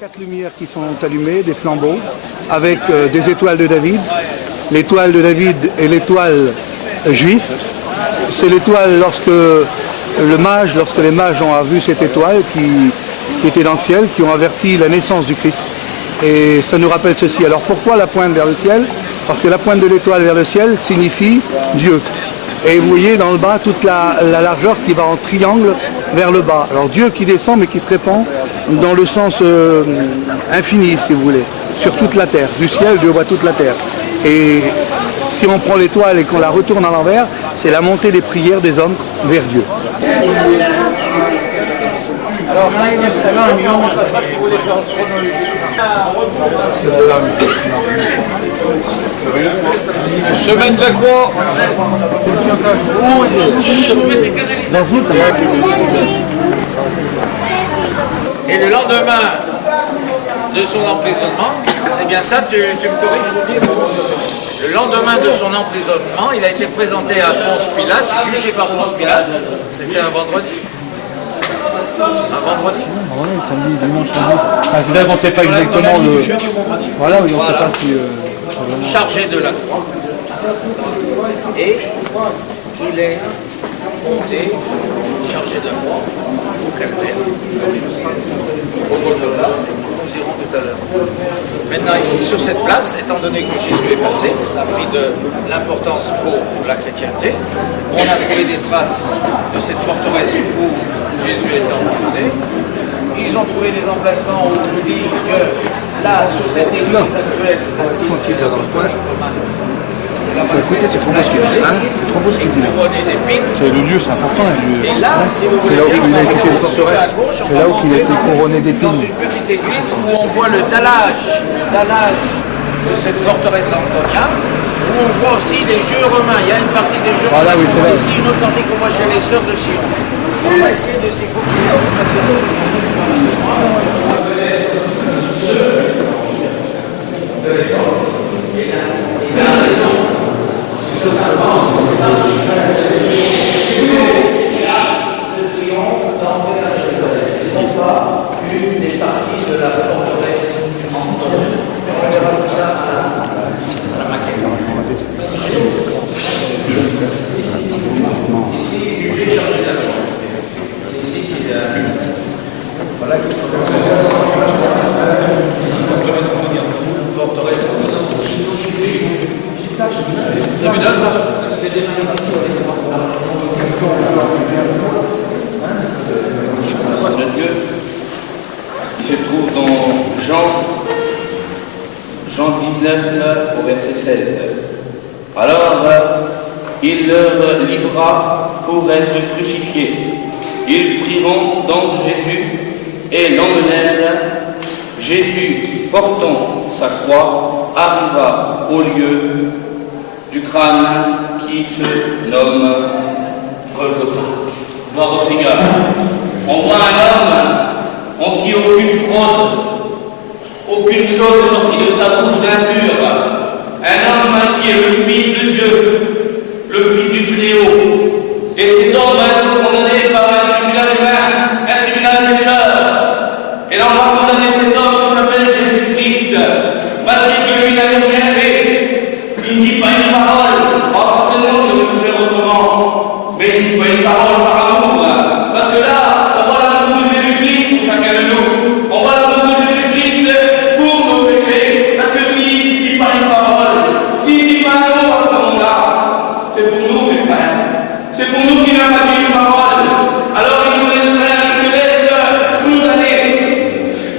4 lumières qui sont allumées, des flambeaux, avec des étoiles de David. L'étoile de David est l'étoile juive. C'est l'étoile lorsque les mages ont vu cette étoile qui était dans le ciel, qui ont averti la naissance du Christ. Et ça nous rappelle ceci. Alors pourquoi la pointe vers le ciel? Parce que la pointe de l'étoile vers le ciel signifie Dieu. Et vous voyez dans le bas toute la largeur qui va en triangle vers le bas. Alors Dieu qui descend mais qui se répand dans le sens infini, si vous voulez, sur toute la terre. Du ciel, Dieu voit toute la terre. Et si on prend l'étoile et qu'on la retourne à l'envers, c'est la montée des prières des hommes vers Dieu. Alors, 5e salon, si vous voulez faire en chronologie. Chemin de la Croix. Et le lendemain de son emprisonnement, c'est bien ça, tu me corriges, Rudy? Le lendemain de son emprisonnement, il a été présenté à Ponce Pilate, jugé par Ponce Pilate. C'était un vendredi. Un vendredi? Samedi, dimanche, samedi. C'est là qu'on ne sait pas exactement le... Voilà, oui, on ne sait pas si... Chargé de la croix. Et il est monté, chargé de croix, au calvaire, au Golgotha, nous irons tout à l'heure. Maintenant ici, sur cette place, étant donné que Jésus est passé, ça a pris de l'importance pour la chrétienté. On a trouvé des traces de cette forteresse où Jésus était emprisonné. Ils ont trouvé des emplacements où on dit que là, sur cette église actuelle, écoutez, c'est trop beau ce qu'il dit. C'est trop beau ce qu'il dit. C'est le lieu, c'est important. Et là, si vous voulez, c'est là où il a été couronné d'épines. Dans une petite église où on voit le dallage de cette forteresse antonienne, où on voit aussi les jeux romains. Il y a une partie des jeux romains. Oui, c'est ici, une autre partie qu'on voit chez les sœurs de Sion. On va essayer de s'y focaliser parce que... Une des parties de la forteresse antonienne. On verra tout ça à la maquette. Ici, jugé chargé d'abord. C'est ici qu'il a. Voilà qu'il faut forteresse tribunal, ça qui se trouve dans Jean 19 au verset 16. Alors il leur livra pour être crucifié. Ils priront donc Jésus et l'emmenèrent. Jésus, portant sa croix, arriva au lieu du crâne qui se nomme Golgotha. Gloire au Seigneur. On voit un homme en qui aucune fraude, aucune chose sortie de sa bouche d'impure. Un homme qui est le Fils de Dieu, le Fils du Très-Haut. Et cet homme est condamné par un tribunal humain, un tribunal pécheur. Et là, on va condamner cet homme qui s'appelle Jésus-Christ, malgré que lui n'avait rien fait. Il ne dit pas une parole. Oh, certainement qu'il aurait pu faire autrement. Mais il ne dit pas une parole par amour. Parce que là, on voit l'amour de Jésus-Christ pour chacun de nous. On voit l'amour de Jésus-Christ pour nos péchés. Parce que s'il ne dit pas une parole, s'il ne dit pas un mot à ce moment-là, c'est pour nous, mes frères. C'est pour nous qui n'avons pas dit une parole. Alors il se laisse condamner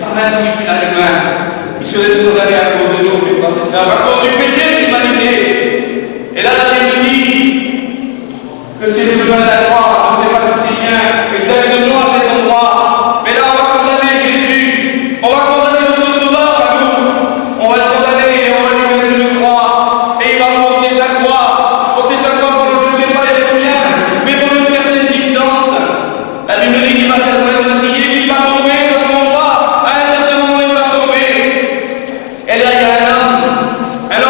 par un tribunal humain. Il se laisse condamner à cause de nous, mes frères et sœurs, à cause du péché de l'humanité. Et là, la Bible dit que c'est le chemin de la croix. On ne sait pas si c'est bien exactement à cet endroit. Mais là, on va condamner Jésus. On va condamner notre sauveur à nous. On va le condamner et on va lui mettre une croix. Et il va porter sa croix. Porter sa croix pour je ne sais pas les combien, mais pour une certaine distance. La Bible dit qu'il va tellement être crié qu'il va tomber comme on voit. À un certain moment, il va tomber. Et là, il y a un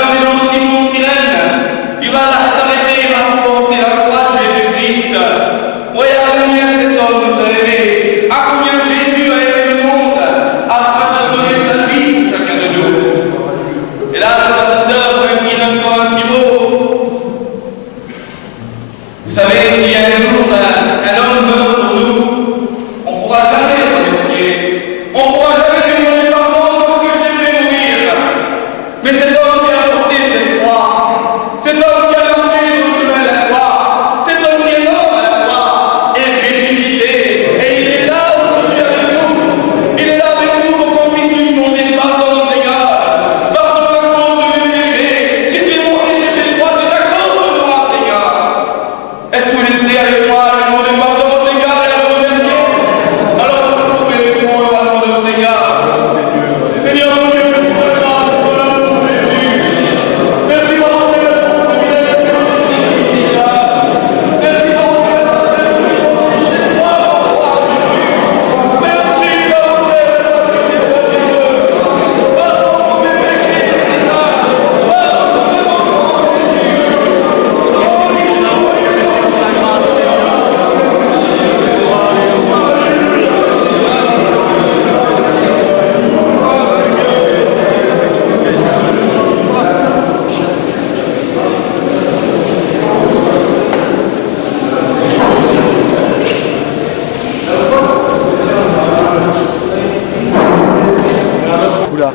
là.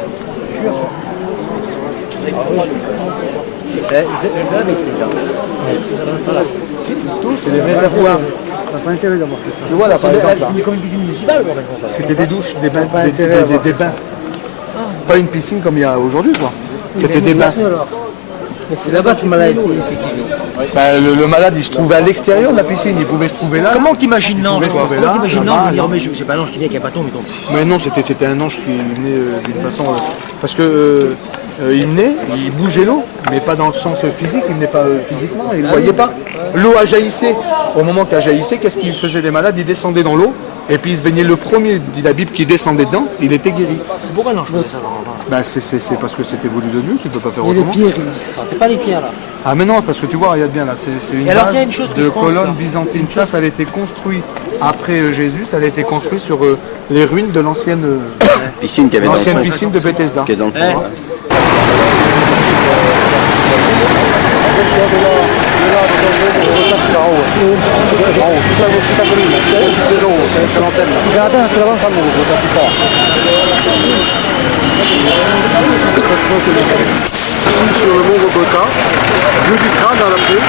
C'est les réservoirs. Ça n'a pas intérêt d'avoir fait ça. Tu vois là par exemple là. C'est comme une piscine municipale, quoi. C'était des douches, des bains, pas des intérêt à avoir bains. Pas une piscine comme il y a aujourd'hui quoi. C'était des bains. Mais c'est là-bas que le malade était guéri. Bah, le malade il se trouvait à l'extérieur de la piscine, il pouvait se trouver là. Comment t'imagines l'ange, toi? trouver Comment là, t'imagines là-bas, l'ange? là. Mais c'est pas l'ange qui vient avec un bâton, mais donc. Mais non, c'était un ange qui venait d'une façon. Parce que il venait, il bougeait l'eau, mais pas dans le sens physique, il venait pas physiquement, il ne voyait pas. L'eau a jaillissé. Au moment qu'elle jaillissait, qu'est-ce qu'il faisait des malades? Il descendait dans l'eau, et puis il se baignait le premier, dit la Bible, qui descendait dedans, il était guéri. Pourquoi l'ange faisait ça, vraiment? Ben, c'est parce que c'était voulu de Dieu, tu ne peux pas faire Et les autrement. pierres, ils se sentaient pas les pierres, là. Ah mais non, parce que tu vois, regarde bien là, c'est une Et alors, base il y a une chose que de je pense, colonne là. byzantine. Ça a été construit après Jésus, ça a été construit sur les ruines de l'ancienne Piscine qui avait dans le fond. piscine de Bethesda. Qui est dans le fond. Sur le mont Golgotha, Dieu du crâne dans la pied.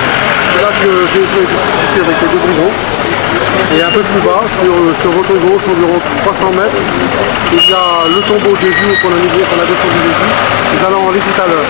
C'est là que Jésus est crucifié avec les deux brigands. Et un peu plus bas, sur votre gauche, environ 300 mètres, il y a le tombeau de Jésus qu'on a migré sur la descente de Jésus. Nous allons en aller tout à l'heure.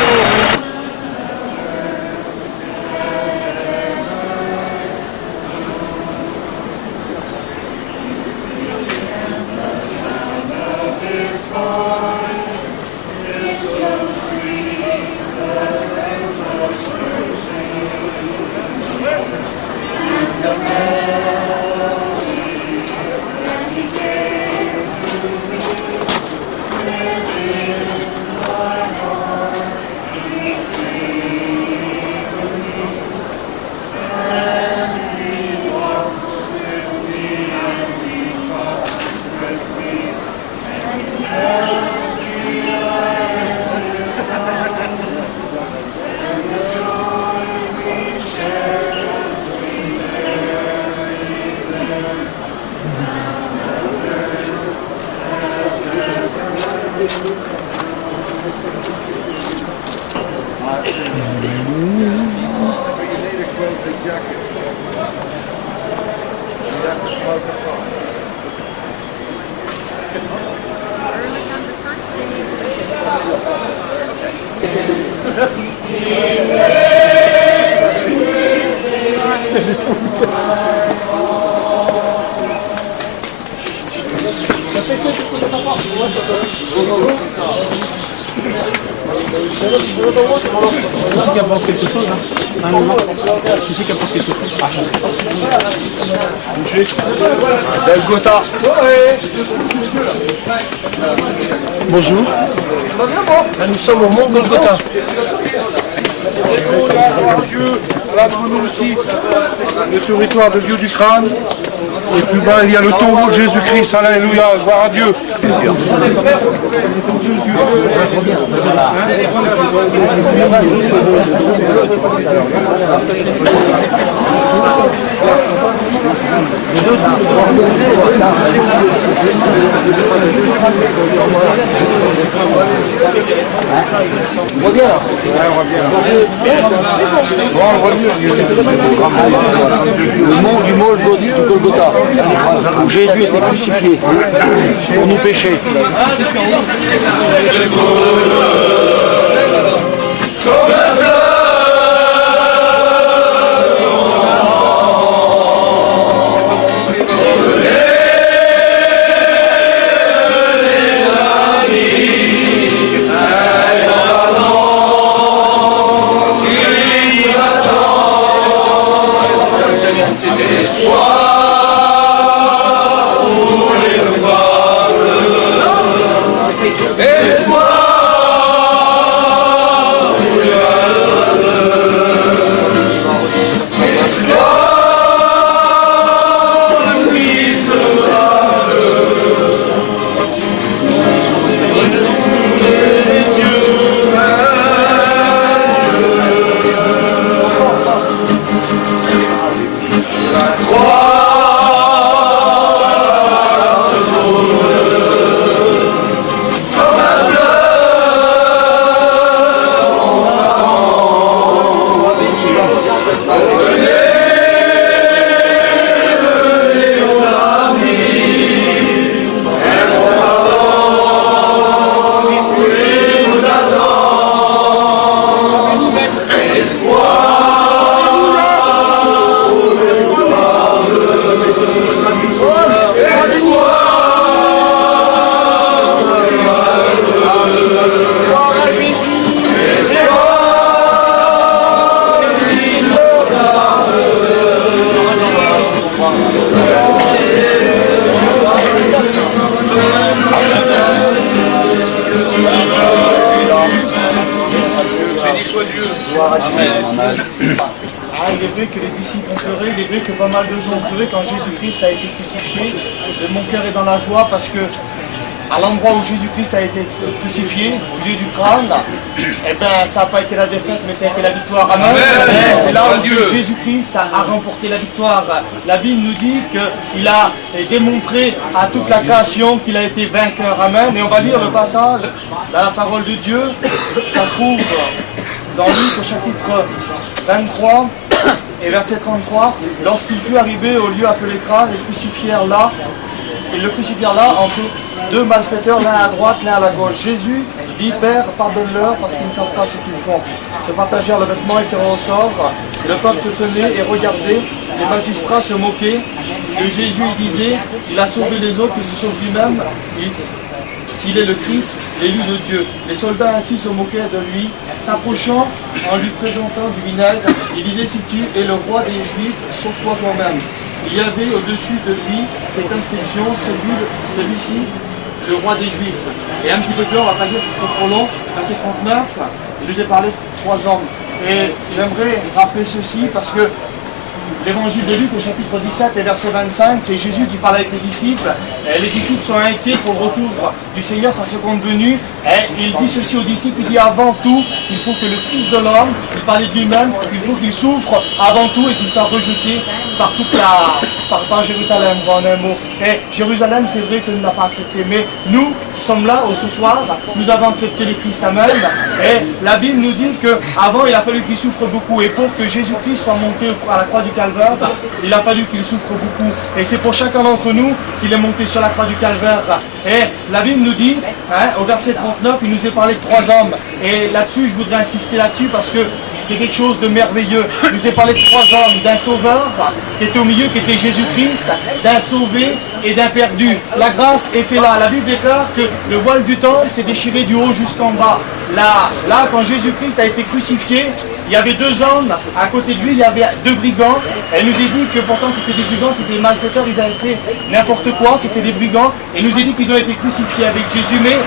Qui c'est qui apporte quelque chose, hein? Qui c'est qui apporte quelque chose? Ah, je sais pas. Golgotha. Bonjour. Là, nous sommes au mont Golgotha. Dieu, là devant nous aussi, le territoire de Dieu du crâne. Et plus bas, il y a le tombeau de Jésus-Christ. Alléluia, gloire à Dieu. Le mont du Golgotha, où Jésus était crucifié pour nous pécher. Et sois Il est vrai que les disciples ont pleuré, il est vrai que pas mal de gens ont pleuré quand Jésus-Christ a été crucifié. Et mon cœur est dans la joie parce que à l'endroit où Jésus-Christ a été crucifié, au milieu du crâne, eh ben, ça n'a pas été la défaite, mais ça a été la victoire. Amen. C'est là où Jésus-Christ a remporté la victoire. La Bible nous dit qu'il a démontré à toute la création qu'il a été vainqueur. Amen. Et on va lire le passage dans la parole de Dieu. Ça se trouve dans Luc au chapitre 23 et verset 33. Lorsqu'il fut arrivé au lieu appelé Crâne, ils le crucifièrent là entre deux malfaiteurs, l'un à droite, l'un à la gauche. Jésus dit, Père, pardonne-leur parce qu'ils ne savent pas ce qu'ils font. Se partagèrent le vêtement et tirèrent au sort. Le peuple se tenait et regardait. Les magistrats se moquaient de Jésus et disaient, il a sauvé les autres, il se sauve lui-même. S'il est le Christ, l'élu de Dieu. Les soldats ainsi se moquaient de lui, s'approchant en lui présentant du vinaigre. Il disait, si tu es le roi des Juifs, sauve-toi toi-même. Il y avait au-dessus de lui cette inscription, celui-ci, le roi des Juifs. Et un petit peu plus, on va pas dire que ce serait trop long, verset 39, il nous a parlé de 3 hommes. Et j'aimerais rappeler ceci parce que l'évangile de Luc au chapitre 17 et verset 25, c'est Jésus qui parle avec les disciples. Et les disciples sont inquiets pour le retour du Seigneur, sa seconde venue. Et il dit ceci aux disciples, il dit avant tout, il faut que le Fils de l'homme, il parlait de lui-même, il faut qu'il souffre avant tout et qu'il soit rejeté par toute par Jérusalem, en un mot. Et Jérusalem, c'est vrai que ne l'a pas accepté, mais nous sommes là ce soir, nous avons accepté le Christ, amen. Et la Bible nous dit qu'avant, il a fallu qu'il souffre beaucoup. Et pour que Jésus-Christ soit monté à la croix du Calvaire, il a fallu qu'il souffre beaucoup. Et c'est pour chacun d'entre nous qu'il est monté sur la croix du Calvaire. Et la Bible nous dit, au verset 39, il nous est parlé de 3 hommes. Et là-dessus, je voudrais insister là-dessus parce que c'est quelque chose de merveilleux. Il nous est parlé de 3 hommes, d'un sauveur qui était au milieu, qui était Jésus-Christ, d'un sauvé et d'un perdu. La grâce était là. La Bible déclare que le voile du temple s'est déchiré du haut jusqu'en bas. Là, quand Jésus-Christ a été crucifié, il y avait 2 hommes, à côté de lui, il y avait 2 brigands. Elle nous a dit que pourtant c'était des brigands, c'était des malfaiteurs, ils avaient fait n'importe quoi, c'était des brigands. Et nous a dit qu'ils ont été crucifiés avec Jésus, mais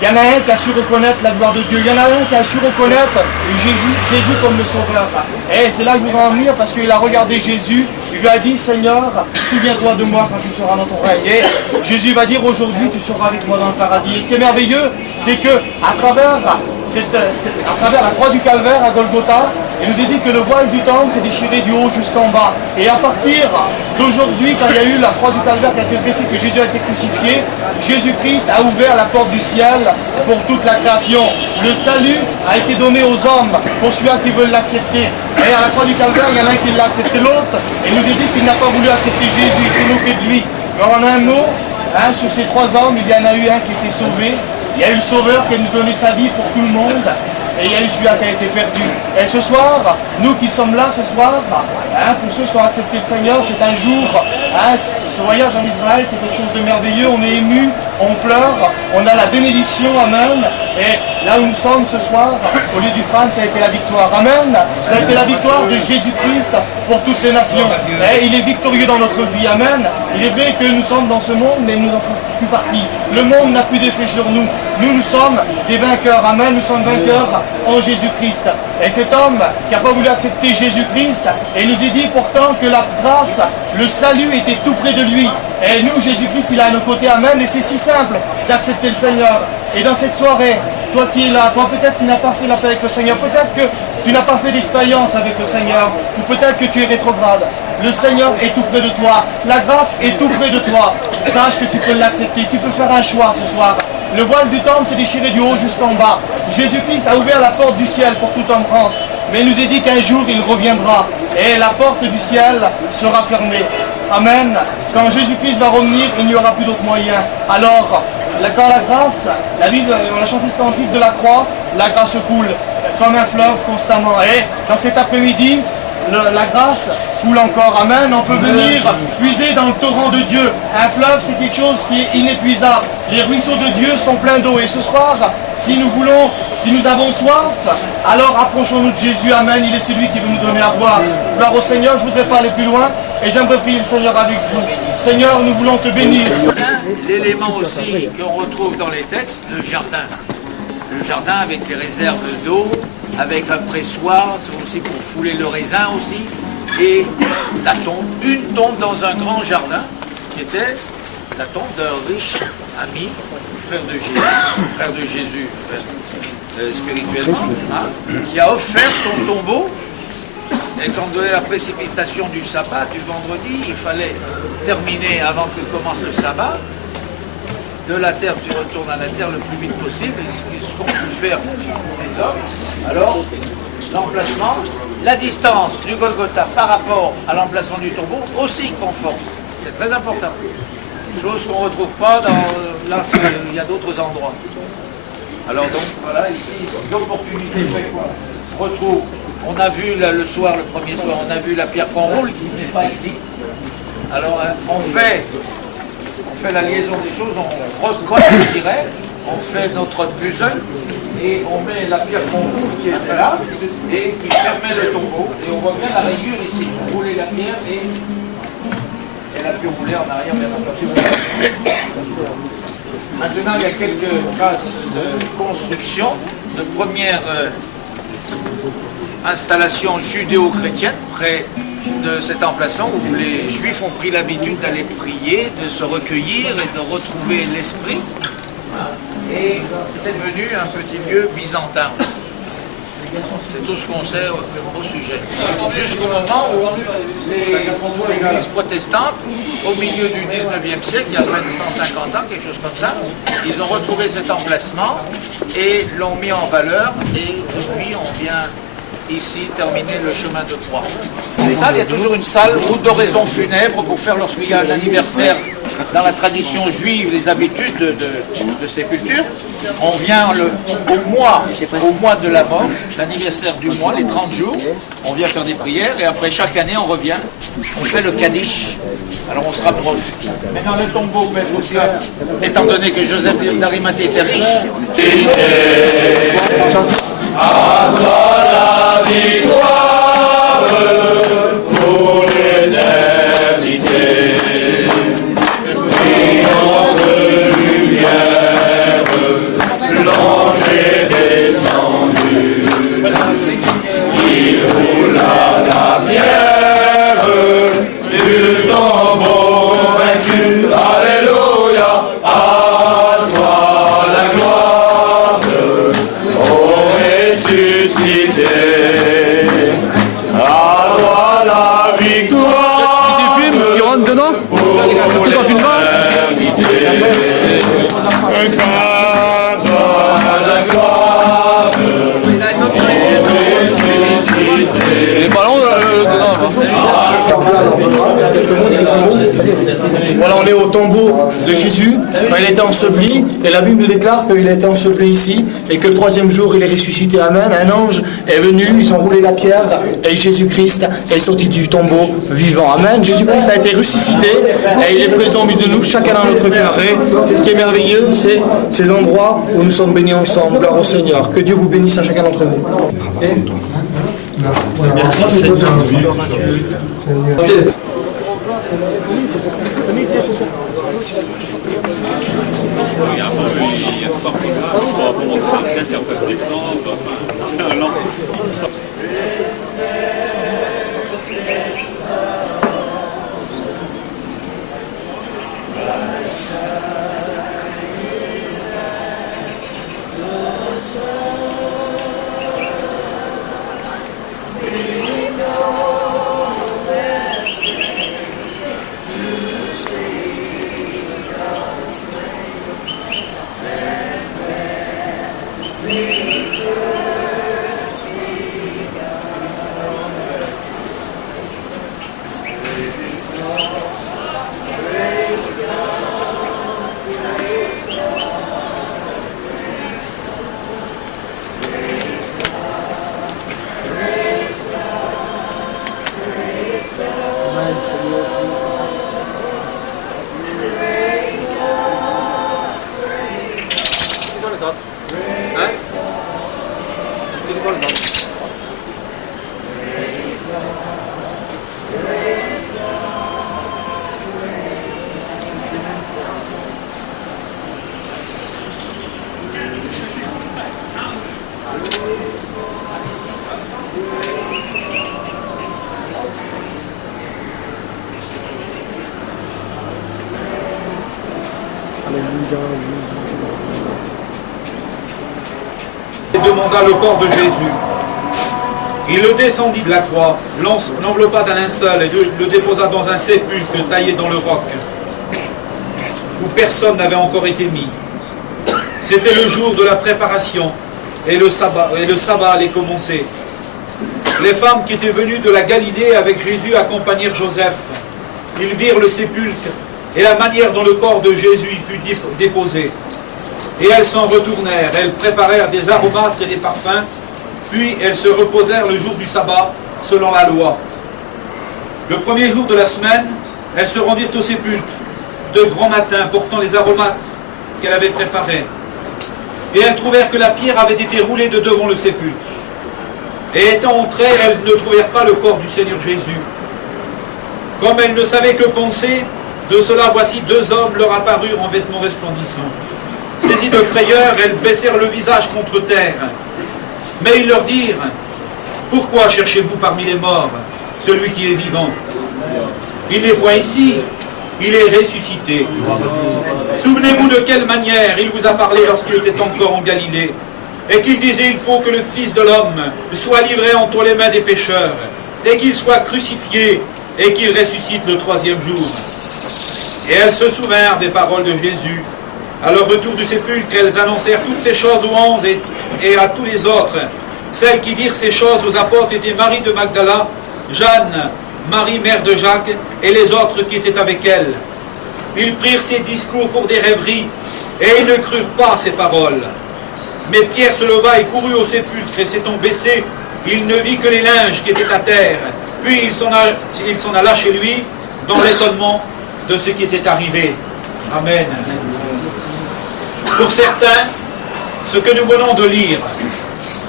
il y en a un qui a su reconnaître la gloire de Dieu. Il y en a un qui a su reconnaître Jésus comme le Sauveur. Et c'est là que je voudrais en venir parce qu'il a regardé Jésus. Il lui a dit, Seigneur, souviens-toi de moi quand tu seras dans ton règne. Et Jésus va dire, aujourd'hui, tu seras avec moi dans le paradis. Et ce qui est merveilleux, c'est que à travers la croix du Calvaire à Golgotha, il nous est dit que le voile du temple s'est déchiré du haut jusqu'en bas. Et à partir d'aujourd'hui, quand il y a eu la croix du Calvaire qui a été dressée, que Jésus a été crucifié, Jésus-Christ a ouvert la porte du ciel pour toute la création. Le salut a été donné aux hommes pour ceux qui veulent l'accepter. Et à la croix du Calvaire, il y en a un qui l'a accepté, l'autre, et nous a dit qu'il n'a pas voulu accepter Jésus, il s'est moqué de lui. Mais en un mot, sur ces 3 hommes, il y en a eu un qui était sauvé. Il y a eu le Sauveur qui a nous donné sa vie pour tout le monde. Et il y a eu celui-là qui a été perdu. Et ce soir, nous qui sommes là ce soir, pour ceux qui ont accepté le Seigneur, c'est un jour, ce voyage en Israël, c'est quelque chose de merveilleux. On est ému, on pleure, on a la bénédiction, amen. Et là où nous sommes ce soir, au lieu du crâne, ça a été la victoire, amen. Ça a été la victoire de Jésus-Christ pour toutes les nations. Et il est victorieux dans notre vie, amen. Il est vrai que nous sommes dans ce monde, mais nous n'en faisons plus partie. Le monde n'a plus d'effet sur nous. Nous sommes des vainqueurs, amen. Nous sommes vainqueurs en Jésus-Christ. Et cet homme qui n'a pas voulu accepter Jésus-Christ, et nous a dit pourtant que la grâce, le salut était tout près de lui. Et nous, Jésus-Christ, il est à nos côtés, amen. Et c'est si simple d'accepter le Seigneur. Et dans cette soirée, toi qui es là, toi peut-être qui n'as pas fait la paix avec le Seigneur, peut-être que tu n'as pas fait d'expérience avec le Seigneur, ou peut-être que tu es rétrograde. Le Seigneur est tout près de toi. La grâce est tout près de toi. Sache que tu peux l'accepter. Tu peux faire un choix ce soir. Le voile du temple s'est déchiré du haut jusqu'en bas. Jésus-Christ a ouvert la porte du ciel pour tout homme rentre. Mais il nous est dit qu'un jour il reviendra. Et la porte du ciel sera fermée. Amen. Quand Jésus-Christ va revenir, il n'y aura plus d'autre moyen. Alors, quand la grâce, la Bible, on a chanté ce cantique de la croix, la grâce coule comme un fleuve constamment. Et dans cet après-midi, la grâce coule encore, amen. On peut venir puiser dans le torrent de Dieu. Un fleuve, c'est quelque chose qui est inépuisable. Les ruisseaux de Dieu sont pleins d'eau. Et ce soir, si nous avons soif, alors approchons-nous de Jésus, amen. Il est celui qui veut nous donner à boire. Gloire au Seigneur, je ne voudrais pas aller plus loin. Et j'aimerais prier le Seigneur avec vous. Seigneur, nous voulons te bénir. L'élément aussi qu'on retrouve dans les textes, le jardin. Le jardin avec les réserves d'eau, avec un pressoir, c'est aussi pour fouler le raisin aussi, et la tombe, une tombe dans un grand jardin, qui était la tombe d'un riche ami, frère de Jésus spirituellement, hein, qui a offert son tombeau. Étant donné la précipitation du sabbat, du vendredi, il fallait terminer avant que commence le sabbat. De la terre, tu retournes à la terre le plus vite possible, ce qu'ont pu faire ces hommes. Alors, l'emplacement, la distance du Golgotha par rapport à l'emplacement du tombeau, aussi conforme. C'est très important. Chose qu'on ne retrouve pas dans... Là, il y a d'autres endroits. Alors donc, voilà, ici l'opportunité fait qu'on retrouve... On a vu le soir, le premier soir, on a vu la pierre qu'on roule qui n'est pas ici. Alors on fait la liaison des choses, on recolle, je dirais, on fait notre puzzle et on met la pierre qu'on roule qui est là et qui permet le tombeau. Et on voit bien la rayure ici, rouler la pierre et elle a pu rouler en arrière, bien entendu. Maintenant, il y a quelques traces de construction, de première installation judéo-chrétienne près de cet emplacement où les Juifs ont pris l'habitude d'aller prier, de se recueillir et de retrouver l'esprit. Et c'est devenu un petit lieu byzantin aussi. C'est tout ce qu'on sait au sujet. Jusqu'au moment où l'Église protestante, au milieu du 19e siècle, il y a près de 150 ans, quelque chose comme ça, ils ont retrouvé cet emplacement et l'ont mis en valeur et depuis on vient ici terminer le chemin de croix. Une salle, il y a toujours une salle ou d'oraison funèbre pour faire lorsqu'il y a un anniversaire dans la tradition juive, les habitudes de sépulture. On vient au mois de la mort, l'anniversaire du mois, les 30 jours, on vient faire des prières et après chaque année on revient, on fait le Kaddish. Alors on se rapproche. Maintenant le tombeau peut être aussi, étant donné que Joseph d'Arimathée était riche. À toi la victoire pour l'éternité. Brillant de lumière, l'ange est descendu. Il roule à la pierre du tombeau vaincu. Alléluia, à toi la gloire. Ressuscité, à toi la victoire. Si tu filmes, tu rentres dedans. Tu t'en filmes pas. Les ballons Voilà, on est au tombeau de Jésus, quand il était enseveli, et la Bible nous déclare qu'il a été enseveli ici, et que le troisième jour il est ressuscité, amen. Un ange est venu, ils ont roulé la pierre, et Jésus-Christ est sorti du tombeau vivant, amen. Jésus-Christ a été ressuscité, et il est présent au milieu de nous, chacun dans notre cœur. C'est ce qui est merveilleux, c'est ces endroits où nous sommes bénis ensemble. Gloire au Seigneur. Que Dieu vous bénisse à chacun d'entre vous. Merci Seigneur. et demanda le corps de Jésus. Il le descendit de la croix, l'enveloppa d'un linceul et le déposa dans un sépulcre taillé dans le roc, où personne n'avait encore été mis. C'était le jour de la préparation, et le sabbat allait commencer. Les femmes qui étaient venues de la Galilée avec Jésus accompagnèrent Joseph. Ils virent le sépulcre et la manière dont le corps de Jésus y fut déposé. Et elles s'en retournèrent, elles préparèrent des aromates et des parfums, puis elles se reposèrent le jour du sabbat, selon la loi. Le premier jour de la semaine, elles se rendirent au sépulcre, de grand matin, portant les aromates qu'elles avaient préparés. Et elles trouvèrent que la pierre avait été roulée de devant le sépulcre. Et étant entrées, elles ne trouvèrent pas le corps du Seigneur Jésus. Comme elles ne savaient que penser, de cela voici deux hommes leur apparurent en vêtements resplendissants. Saisies de frayeur, elles baissèrent le visage contre terre. Mais ils leur dirent, « Pourquoi cherchez-vous parmi les morts celui qui est vivant? Il n'est point ici, il est ressuscité. Souvenez-vous de quelle manière il vous a parlé lorsqu'il était encore en Galilée, et qu'il disait, il faut que le Fils de l'homme soit livré entre les mains des pécheurs, et qu'il soit crucifié, et qu'il ressuscite le troisième jour. » Et elles se souvinrent des paroles de Jésus. À leur retour du sépulcre, elles annoncèrent toutes ces choses aux 11 et à tous les autres. Celles qui dirent ces choses aux apôtres étaient Marie de Magdala, Jeanne, Marie, mère de Jacques, et les autres qui étaient avec elle. Ils prirent ces discours pour des rêveries, et ils ne crurent pas ces paroles. Mais Pierre se leva et courut au sépulcre, et s'étant baissé, il ne vit que les linges qui étaient à terre. Puis il s'en alla chez lui, dans l'étonnement de ce qui était arrivé. Amen. Pour certains, ce que nous venons de lire,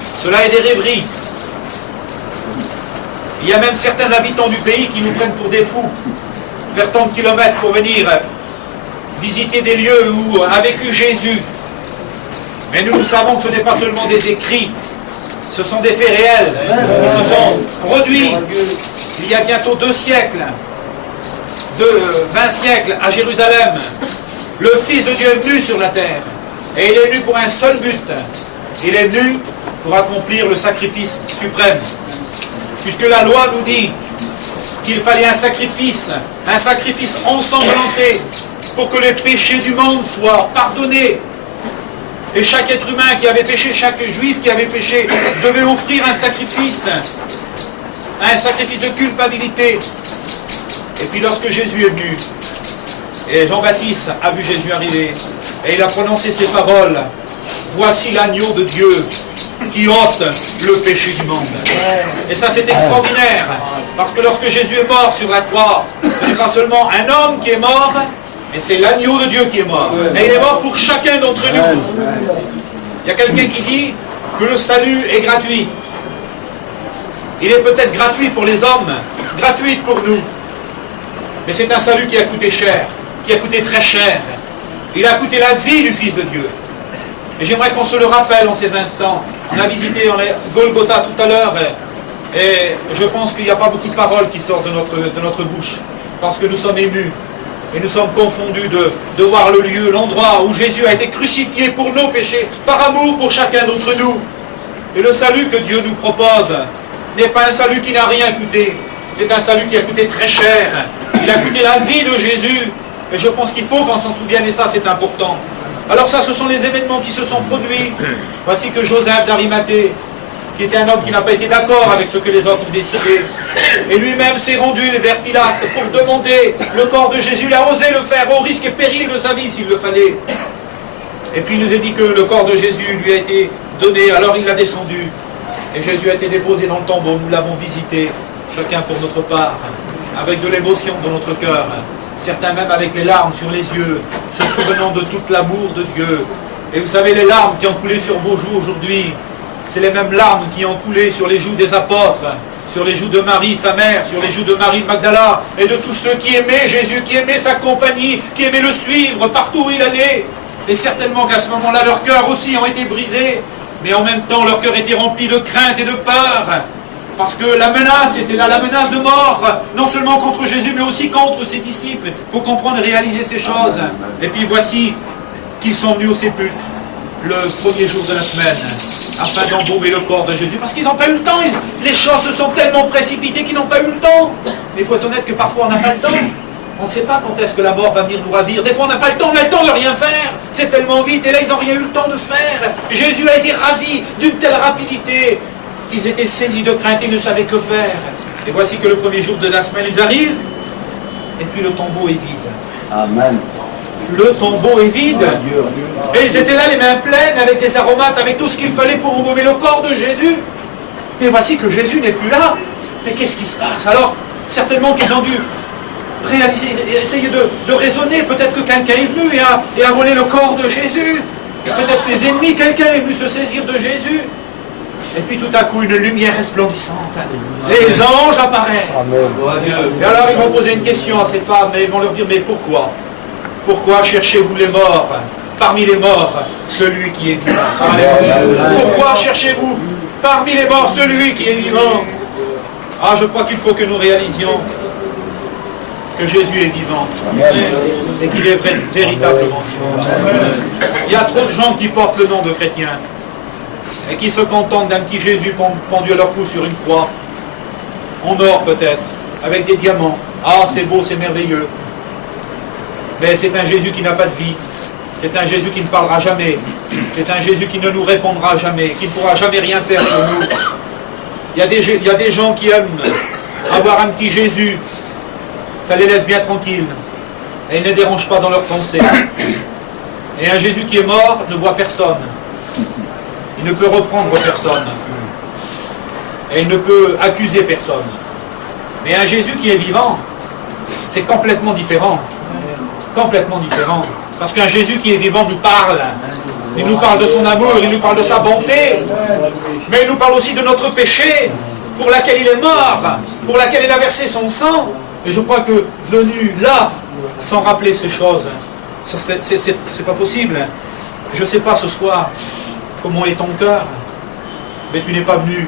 cela est des rêveries. Il y a même certains habitants du pays qui nous prennent pour des fous. Faire tant de kilomètres pour venir visiter des lieux où a vécu Jésus. Mais nous savons que ce n'est pas seulement des écrits, ce sont des faits réels. Ils se sont produits il y a bientôt 2 siècles, 20 siècles à Jérusalem. Le Fils de Dieu est venu sur la terre, et il est venu pour un seul but. Il est venu pour accomplir le sacrifice suprême. Puisque la loi nous dit qu'il fallait un sacrifice ensanglanté, pour que les péchés du monde soient pardonnés. Et chaque être humain qui avait péché, chaque juif qui avait péché, devait offrir un sacrifice de culpabilité. Et puis lorsque Jésus est venu, et Jean-Baptiste a vu Jésus arriver, et il a prononcé ces paroles, « Voici l'agneau de Dieu qui ôte le péché du monde. » Et ça c'est extraordinaire, parce que lorsque Jésus est mort sur la croix, ce n'est pas seulement un homme qui est mort, mais c'est l'agneau de Dieu qui est mort. Et il est mort pour chacun d'entre nous. Il y a quelqu'un qui dit que le salut est gratuit. Il est peut-être gratuit pour les hommes, gratuit pour nous. Mais c'est un salut qui a coûté cher, qui a coûté très cher. Il a coûté la vie du Fils de Dieu. Et j'aimerais qu'on se le rappelle en ces instants. On a visité Golgotha tout à l'heure, et je pense qu'il n'y a pas beaucoup de paroles qui sortent de notre bouche, parce que nous sommes émus, et nous sommes confondus de voir le lieu, l'endroit où Jésus a été crucifié pour nos péchés, par amour pour chacun d'entre nous. Et le salut que Dieu nous propose n'est pas un salut qui n'a rien coûté, c'est un salut qui a coûté très cher. Il a coûté la vie de Jésus, et je pense qu'il faut qu'on s'en souvienne, et ça c'est important. Alors ça, ce sont les événements qui se sont produits. Voici que Joseph d'Arimathée, qui était un homme qui n'a pas été d'accord avec ce que les autres ont décidé, et lui-même s'est rendu vers Pilate pour demander le corps de Jésus. Il a osé le faire au risque et péril de sa vie s'il le fallait. Et puis il nous est dit que le corps de Jésus lui a été donné, alors il l'a descendu. Et Jésus a été déposé dans le tombeau, nous l'avons visité, chacun pour notre part, avec de l'émotion dans notre cœur. Certains même avec les larmes sur les yeux, se souvenant de tout l'amour de Dieu. Et vous savez, les larmes qui ont coulé sur vos joues aujourd'hui, c'est les mêmes larmes qui ont coulé sur les joues des apôtres, sur les joues de Marie, sa mère, sur les joues de Marie de Magdala, et de tous ceux qui aimaient Jésus, qui aimaient sa compagnie, qui aimaient le suivre partout où il allait. Et certainement qu'à ce moment-là, leurs cœurs aussi ont été brisés, mais en même temps, leur cœur était rempli de crainte et de peur. Parce que la menace était là, la menace de mort, non seulement contre Jésus, mais aussi contre ses disciples. Il faut comprendre et réaliser ces choses. Et puis voici qu'ils sont venus au sépulcre. le premier jour de la semaine, afin d'embaumer le corps de Jésus, parce qu'ils n'ont pas eu le temps. Les choses se sont tellement précipitées qu'ils n'ont pas eu le temps. Mais il faut être honnête que parfois on n'a pas le temps. On ne sait pas quand est-ce que la mort va venir nous ravir. Des fois on n'a pas le temps, on a le temps de rien faire. C'est tellement vite, et là ils n'ont rien eu le temps de faire. Jésus a été ravi d'une telle rapidité qu'ils étaient saisis de crainte, ils ne savaient que faire. Et voici que le premier jour de la semaine, ils arrivent, et puis le tombeau est vide. Amen. Le tombeau est vide. Et ils étaient là les mains pleines, avec des aromates, avec tout ce qu'il fallait pour embaumer le corps de Jésus. Et voici que Jésus n'est plus là. Mais qu'est-ce qui se passe? Alors, certainement qu'ils ont dû réaliser, essayer de raisonner. Peut-être que quelqu'un est venu et a volé le corps de Jésus. Peut-être ses ennemis, quelqu'un est venu se saisir de Jésus. Et puis tout à coup, une lumière resplendissante. Les anges apparaissent. Et alors, ils vont poser une question à ces femmes, et ils vont leur dire, mais pourquoi? Pourquoi cherchez-vous les morts? Parmi les morts, celui qui est vivant. Pourquoi cherchez-vous parmi les morts celui qui est vivant? Ah, je crois qu'il faut que nous réalisions que Jésus est vivant et qu'il est véritablement vivant. Il y a trop de gens qui portent le nom de chrétiens et qui se contentent d'un petit Jésus pendu à leur cou sur une croix, en or peut-être, avec des diamants. Ah, c'est beau, c'est merveilleux. Mais c'est un Jésus qui n'a pas de vie. C'est un Jésus qui ne parlera jamais. C'est un Jésus qui ne nous répondra jamais, qui ne pourra jamais rien faire pour nous. Il y a des gens qui aiment avoir un petit Jésus. Ça les laisse bien tranquilles. Et ils ne dérangent pas dans leurs pensées. Et un Jésus qui est mort ne voit personne. Il ne peut reprendre personne. Et il ne peut accuser personne. Mais un Jésus qui est vivant, c'est complètement différent. Complètement différent. Parce qu'un Jésus qui est vivant nous parle. Il nous parle de son amour, il nous parle de sa bonté. Mais il nous parle aussi de notre péché, pour laquelle il est mort, pour laquelle il a versé son sang. Et je crois que venu là, sans rappeler ces choses, c'est pas possible. Je ne sais pas ce soir comment est ton cœur, mais tu n'es pas venu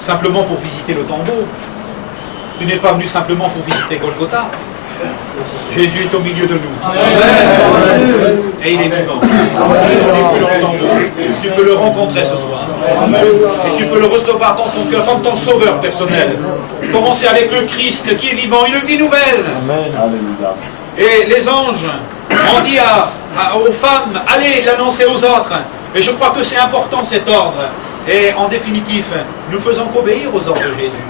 simplement pour visiter le tombeau. Tu n'es pas venu simplement pour visiter Golgotha. Jésus est au milieu de nous. Et il est vivant. Tu peux le rencontrer ce soir. Et tu peux le recevoir dans ton cœur comme ton sauveur personnel. Commencer avec le Christ qui est vivant, une vie nouvelle. Et les anges ont dit aux femmes, allez l'annoncer aux autres. Et je crois que c'est important cet ordre. Et en définitif, nous faisons qu'obéir aux ordres de Jésus.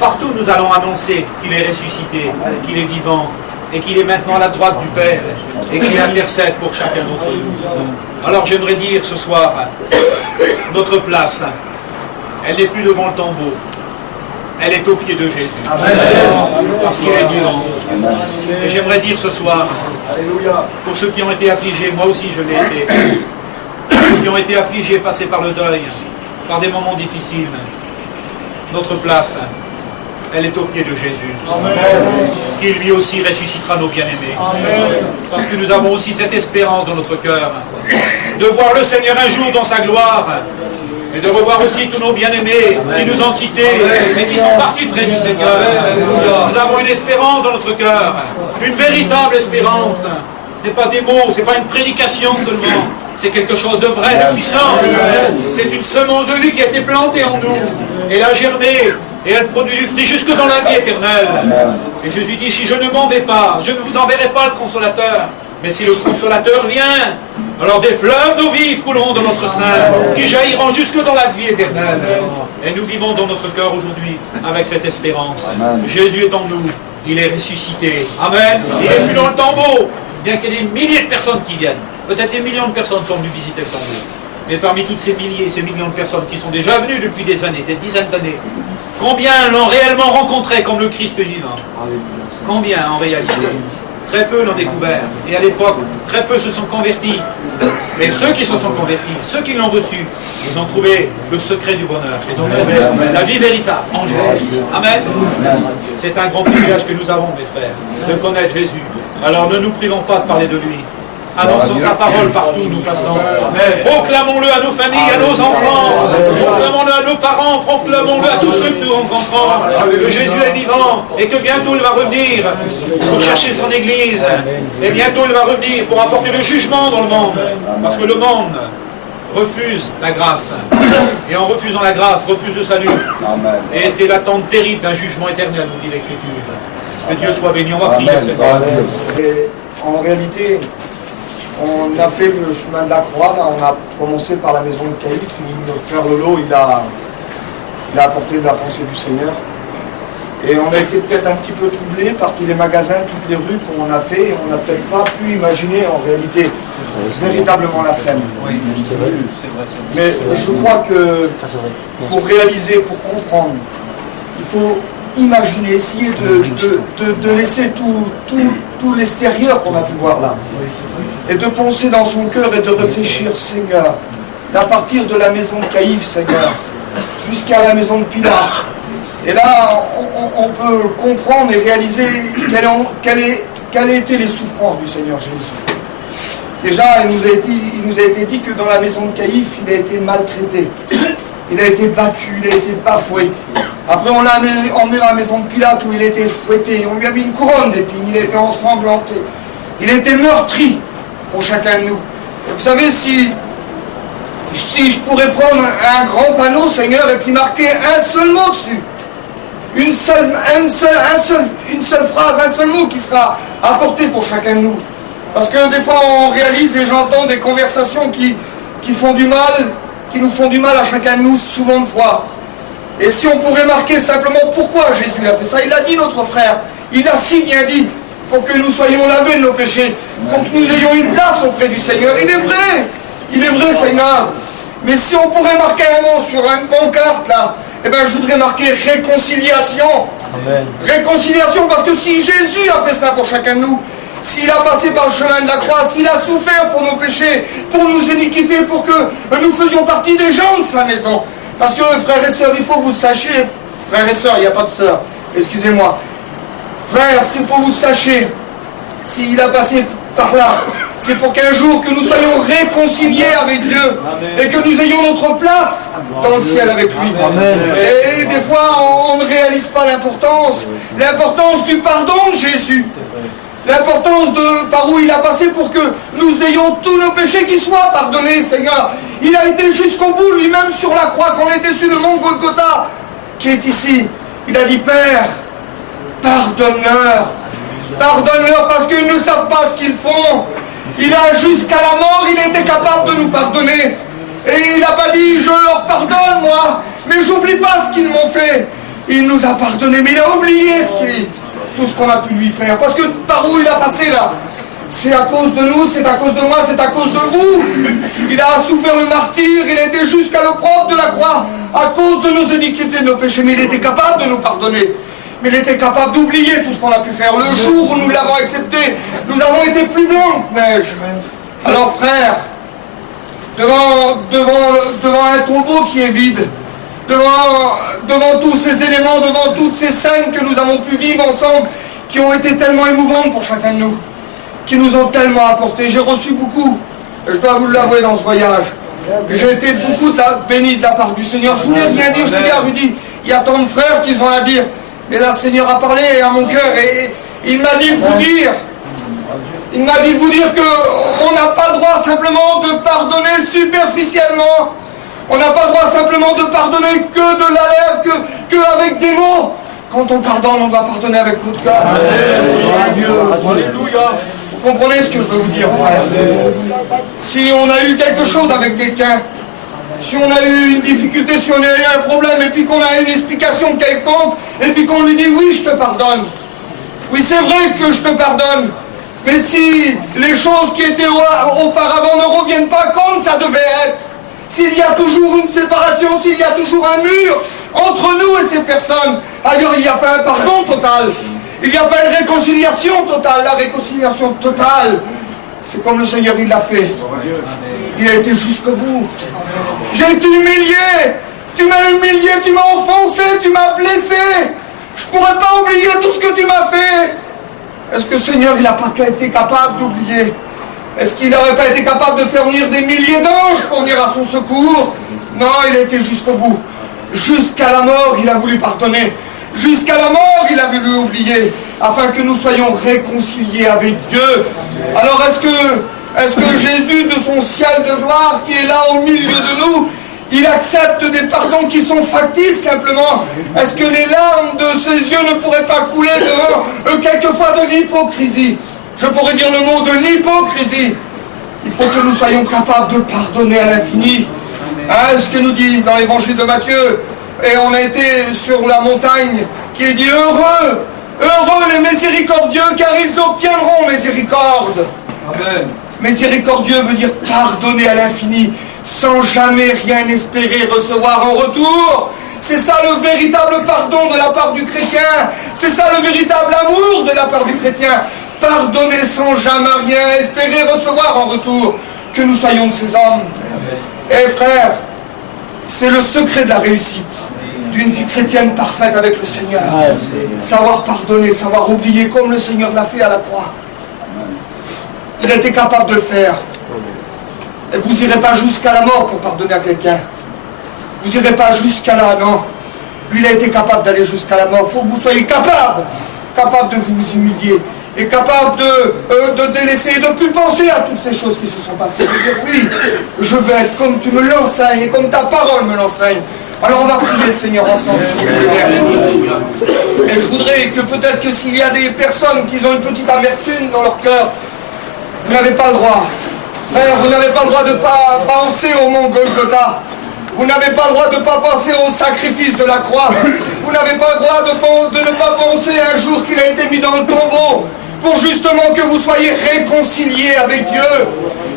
Partout nous allons annoncer qu'il est ressuscité, qu'il est vivant, et qu'il est maintenant à la droite du Père, et qu'il intercède pour chacun d'entre nous. Alors j'aimerais dire ce soir, notre place, elle n'est plus devant le tombeau, elle est aux pieds de Jésus. Parce qu'il est vivant. Et j'aimerais dire ce soir, pour ceux qui ont été affligés, moi aussi je l'ai été, ceux qui ont été affligés, passés par le deuil, par des moments difficiles, notre place, elle est aux pieds de Jésus. Qui lui aussi ressuscitera nos bien-aimés. Parce que nous avons aussi cette espérance dans notre cœur de voir le Seigneur un jour dans sa gloire et de revoir aussi tous nos bien-aimés qui nous ont quittés et qui sont partis près du Seigneur. Nous avons une espérance dans notre cœur, une véritable espérance. Ce n'est pas des mots, ce n'est pas une prédication seulement. C'est quelque chose de vrai, de puissant. C'est une semence de vie qui a été plantée en nous. Elle a germé et elle produit du fruit jusque dans la vie éternelle. Et Jésus dit, si je ne m'en vais pas, je ne vous enverrai pas le Consolateur. Mais si le Consolateur vient, alors des fleuves d'eau vive couleront dans notre sein, qui jailliront jusque dans la vie éternelle. Et nous vivons dans notre cœur aujourd'hui avec cette espérance. Jésus est en nous, il est ressuscité. Amen. Il n'est plus dans le tombeau. Bien qu'il y ait des milliers de personnes qui viennent, peut-être des millions de personnes sont venues visiter le tombeau. Mais parmi toutes ces milliers, ces millions de personnes qui sont déjà venues depuis des années, des dizaines d'années, combien l'ont réellement rencontré comme le Christ vivant? Combien en réalité? Très peu l'ont découvert. Et à l'époque, très peu se sont convertis. Mais ceux qui se sont convertis, ceux qui l'ont reçu, ils ont trouvé le secret du bonheur. Ils ont trouvé la vie véritable en Jésus. Amen. C'est un grand privilège que nous avons, mes frères, de connaître Jésus. Alors ne nous privons pas de parler de lui. Annonçons sa parole partout où nous passons. Proclamons-le à nos familles, à nos enfants. Proclamons-le à nos parents. Proclamons-le à tous ceux que nous rencontrons. Que Jésus est vivant et que bientôt il va revenir pour chercher son Église. Et bientôt il va revenir pour apporter le jugement dans le monde. Parce que le monde refuse la grâce. Et en refusant la grâce, refuse le salut. Et c'est l'attente terrible d'un jugement éternel, nous dit l'Écriture. Que Dieu soit béni. On va prier. En réalité, on a fait le chemin de la croix. Là, on a commencé par la maison de Caïphe. Notre frère Lolo, il a apporté de la pensée du Seigneur. Et on a été peut-être un petit peu troublé par tous les magasins, toutes les rues qu'on a fait. Et on n'a peut-être pas pu imaginer en réalité véritablement la scène. Mais je crois que pour réaliser, pour comprendre, il faut imaginer, essayer de laisser tout l'extérieur qu'on a pu voir là. Et de penser dans son cœur et de réfléchir, Seigneur, à partir de la maison de Caïphe, Seigneur, jusqu'à la maison de Pilate. Et là, on peut comprendre et réaliser quelles étaient les souffrances du Seigneur Jésus. Déjà, il nous a été dit que dans la maison de Caïphe, il a été maltraité. Il a été battu, il a été bafoué. Après, on l'a emmené dans la maison de Pilate où il a été fouetté. On lui a mis une couronne d'épines, il a été ensanglanté. Il a été meurtri pour chacun de nous. Et vous savez, si je pourrais prendre un grand panneau, Seigneur, et puis marquer un seul mot dessus, une seule phrase, un seul mot qui sera apporté pour chacun de nous. Parce que des fois on réalise et j'entends des conversations qui font du mal, qui nous font du mal à chacun de nous souvent de fois. Et si on pourrait marquer simplement pourquoi Jésus a fait ça, il a dit notre frère, il a si bien dit, pour que nous soyons lavés de nos péchés, pour que nous ayons une place auprès du Seigneur. Il est vrai Seigneur. Mais si on pourrait marquer un mot sur une pancarte là, eh bien je voudrais marquer réconciliation. Amen. Réconciliation, parce que si Jésus a fait ça pour chacun de nous, s'il a passé par le chemin de la croix, s'il a souffert pour nos péchés, pour nos iniquités, pour que nous faisions partie des gens de sa maison. Parce que frères et sœurs, il faut que vous sachiez, frères et sœurs, il n'y a pas de sœurs, excusez-moi. Frères, il faut que vous sachiez, s'il a passé par là, c'est pour qu'un jour que nous soyons réconciliés avec Dieu. Amen. Et que nous ayons notre place dans le ciel avec lui. Amen. Et des fois, on ne réalise pas l'importance du pardon de Jésus. L'importance de par où il a passé pour que nous ayons tous nos péchés qui soient pardonnés, Seigneur. Il a été jusqu'au bout, lui-même sur la croix, quand on était sur le mont Golgotha, qui est ici. Il a dit, Père, pardonne-leur. Pardonne-leur parce qu'ils ne savent pas ce qu'ils font. Il a jusqu'à la mort, il était capable de nous pardonner. Et il n'a pas dit, je leur pardonne, moi, mais j'oublie pas ce qu'ils m'ont fait. Il nous a pardonné, mais il a oublié tout ce qu'on a pu lui faire. Parce que par où il a passé là, c'est à cause de nous, c'est à cause de moi, c'est à cause de vous. Il a souffert le martyre, il a été jusqu'à l'opprobre de la croix, à cause de nos iniquités, de nos péchés, mais il était capable de nous pardonner. Mais il était capable d'oublier tout ce qu'on a pu faire. Le jour où nous l'avons accepté, nous avons été plus blancs que neige. Alors frère, devant un tombeau qui est vide, devant tous ces éléments, devant toutes ces scènes que nous avons pu vivre ensemble, qui ont été tellement émouvantes pour chacun de nous, qui nous ont tellement apporté. J'ai reçu beaucoup, je dois vous l'avouer dans ce voyage. J'ai été beaucoup béni de la part du Seigneur. Je voulais rien dire, je l'ai dit à Rudy, il y a tant de frères qui ont à dire. Mais là, le Seigneur a parlé à mon cœur et il m'a dit de vous dire, qu'on n'a pas droit simplement de pardonner superficiellement. On n'a pas droit simplement de pardonner que de la lèvre, que avec des mots. Quand on pardonne, on doit pardonner avec notre cœur. Alléluia. Vous comprenez ce que je veux vous dire, frère? Si on a eu quelque chose avec quelqu'un, si on a eu une difficulté, si on a eu un problème, et puis qu'on a une explication quelconque, et puis qu'on lui dit oui, je te pardonne. Oui, c'est vrai que je te pardonne. Mais si les choses qui étaient auparavant ne reviennent pas comme ça devait être, s'il y a toujours une séparation, s'il y a toujours un mur entre nous et ces personnes, alors il n'y a pas un pardon total. Il n'y a pas une réconciliation totale. La réconciliation totale, c'est comme le Seigneur il l'a fait. Il a été jusqu'au bout. J'ai été humilié. Tu m'as humilié, tu m'as enfoncé, tu m'as blessé. Je ne pourrais pas oublier tout ce que tu m'as fait. Est-ce que le Seigneur il n'a pas été capable d'oublier? Est-ce qu'il n'aurait pas été capable de faire venir des milliers d'anges pour venir à son secours? Non, il a été jusqu'au bout. Jusqu'à la mort, il a voulu pardonner. Jusqu'à la mort, il a voulu oublier, afin que nous soyons réconciliés avec Dieu. Alors est-ce que Jésus, de son ciel de gloire, qui est là au milieu de nous, il accepte des pardons qui sont factices simplement? Est-ce que les larmes de ses yeux ne pourraient pas couler devant quelquefois de l'hypocrisie? Je pourrais dire le mot de l'hypocrisie. Il faut que nous soyons capables de pardonner à l'infini. Hein, ce que nous dit dans l'évangile de Matthieu, et on a été sur la montagne, qui est dit heureux, heureux les miséricordieux, car ils obtiendront miséricorde. Amen. Miséricordieux veut dire pardonner à l'infini, sans jamais rien espérer recevoir en retour. C'est ça le véritable pardon de la part du chrétien. C'est ça le véritable amour de la part du chrétien. Pardonner sans jamais rien espérer recevoir en retour. Que nous soyons de ces hommes. Eh frères, c'est le secret de la réussite d'une vie chrétienne parfaite avec le Seigneur. Savoir pardonner, savoir oublier comme le Seigneur l'a fait à la croix. Il était capable de le faire. Et vous n'irez pas jusqu'à la mort pour pardonner à quelqu'un. Vous n'irez pas jusqu'à là, non. Lui, il a été capable d'aller jusqu'à la mort. Il faut que vous soyez capable de vous humilier. Et capable de délaisser et de ne plus penser à toutes ces choses qui se sont passées. De dire oui, je veux être comme tu me l'enseignes et comme ta parole me l'enseigne. Alors on va prier, Seigneur, ensemble, si vous voulez. Et je voudrais que peut-être que s'il y a des personnes qui ont une petite amertume dans leur cœur, vous n'avez pas le droit. Frère, vous n'avez pas le droit de ne pas penser au mont Golgotha. Vous n'avez pas le droit de ne pas penser au sacrifice de la croix. Vous n'avez pas le droit de ne pas penser un jour qu'il a été mis dans le tombeau pour justement que vous soyez réconciliés avec Dieu.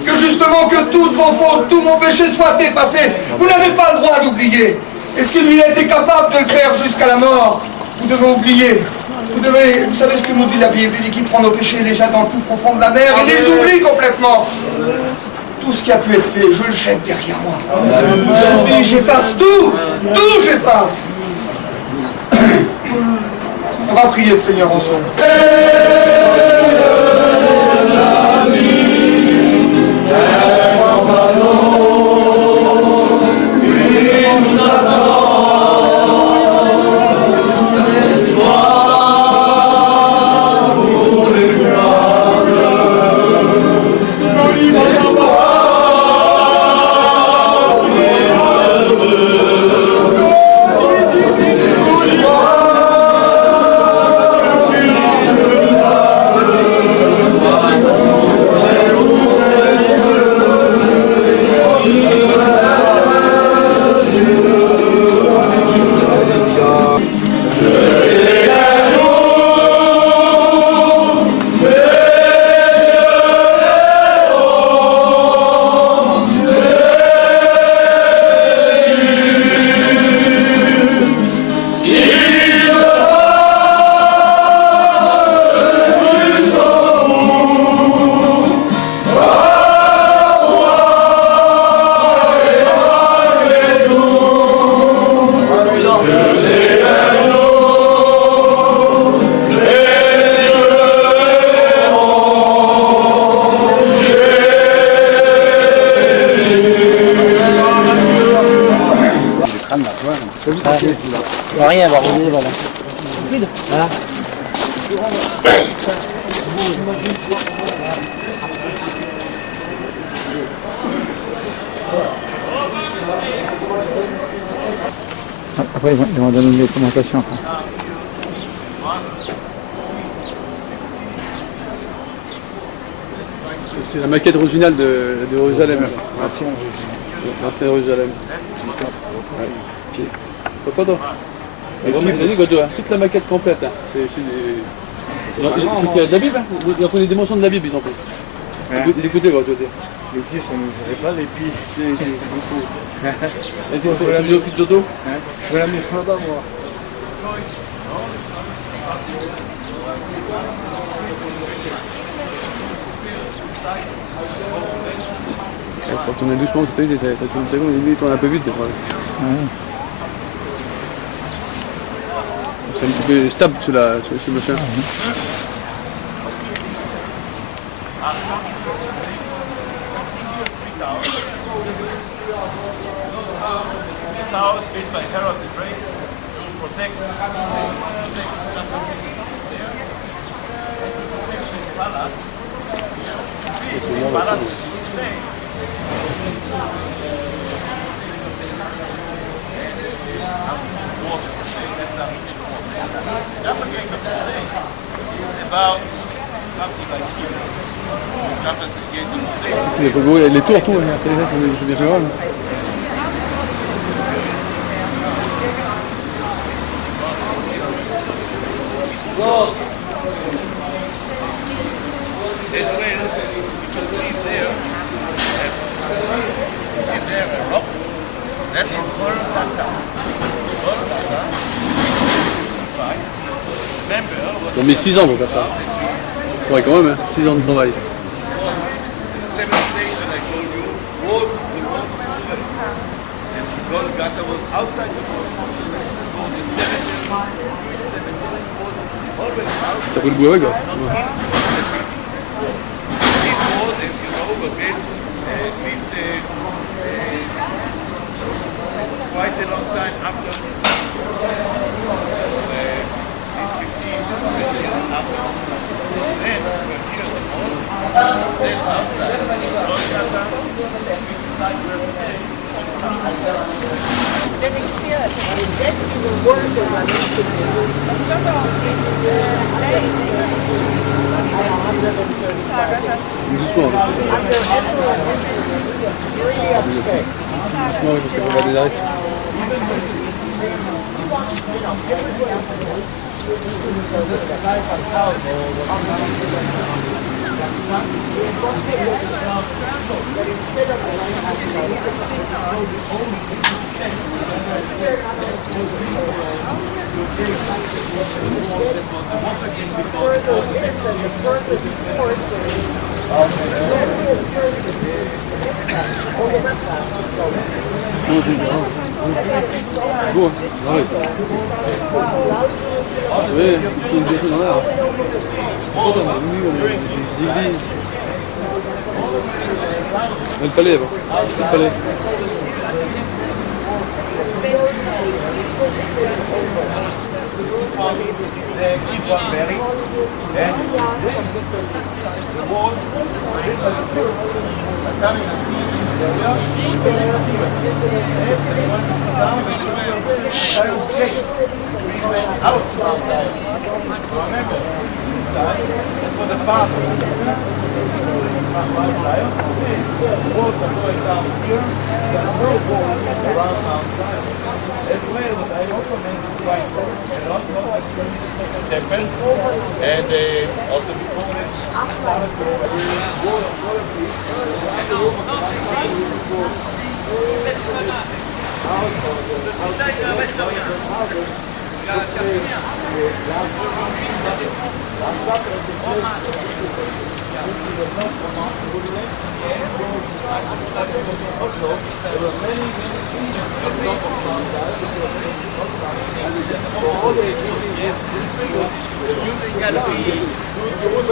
Que justement que toutes vos fautes, tous vos péchés soient effacés. Vous n'avez pas le droit d'oublier. Et si lui a été capable de le faire jusqu'à la mort, vous devez oublier. Vous savez ce que nous dit la Bible? Il dit qu'il prend nos péchés et les jette dans le plus profond de la mer. Il les oublie complètement. Tout ce qui a pu être fait, je le jette derrière moi. J'oublie, j'efface tout. Tout j'efface. On va prier le Seigneur ensemble. Rien, voilà. Voilà. Après, ils vont donner une documentation. C'est la maquette originale de Jérusalem. L'ancien Jérusalem. Pas toi. Toute la maquette complète. Hein. Il y a de la Bible, hein. Ils ont pris les dimensions de la Bible, ils ont pris. Écoutez, quoi, tu veux dire. Les pieds, ça ne nous aurait pas les pieds. Et tu fais une petite auto? Voilà mes frères moi. Faut tourner doucement, tu sais, ça tourne un peu vite des fois. C'est un petit peu stable sur ce machin. tower is built by Herod the Great to protect the palace. The palace today the upper gate of today is about something like here. That's the gate of today. Les tours, tout, c'est bien fait mal. Ils ont mis 6 ans pour faire ça. Ouais, quand même, hein, 6 ans de travail. Ça fait le bout avec, quoi. Quite a long time after these 15 years after. Then we're here the most, then outside. Den eksisterer altså. That's even worse as I mentioned. Og så går et lag i den zigzagger sig. Bon, ouais. Oui, il y a des choses dans l'air. Le palais, bon. Le palais. And also before it,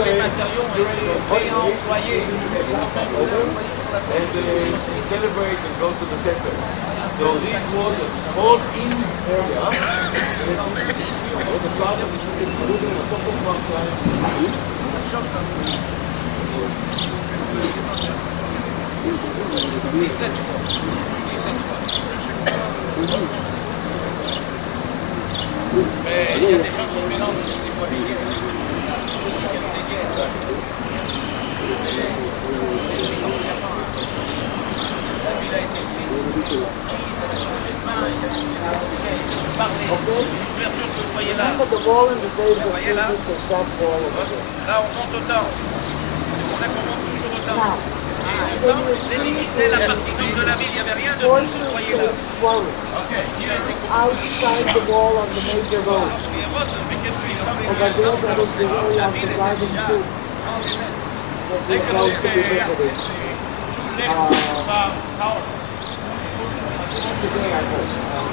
les matériaux ont été réemployés. Celebrate and go to the temple. So this was a whole-in area. The problem is you can move in a couple of mais il y a des gens qui mélangent aussi des fois les guerres. Aussi qu'il y a des guerres. La ville a été prise. L'ouverture que vous voyez là. Vous voyez là. Là on monte au temps. C'est pour ça qu'on monte toujours au temps. Et le temps délimitait la partie nord de la ville. Il n'y avait rien de tout ce que vous voyez là. Ok. Il a été Outside the wall on the major road. Over there, that is the area of the driving school. That is close to be visited. Today, I hope.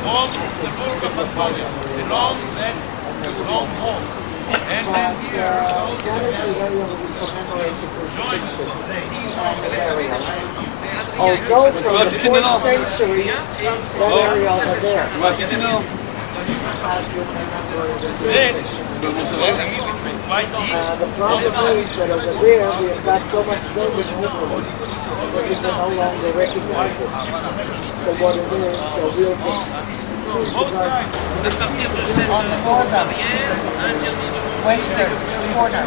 All the bulk of the body, the long neck, the long wall. that is the area where we commemorate the crucifixion and the burial. Although from the 4th century, that area over there has been remembered. The problem is that over there we have got so much building over it that we can no longer recognize it for what it is, so we'll on the northern, western corner.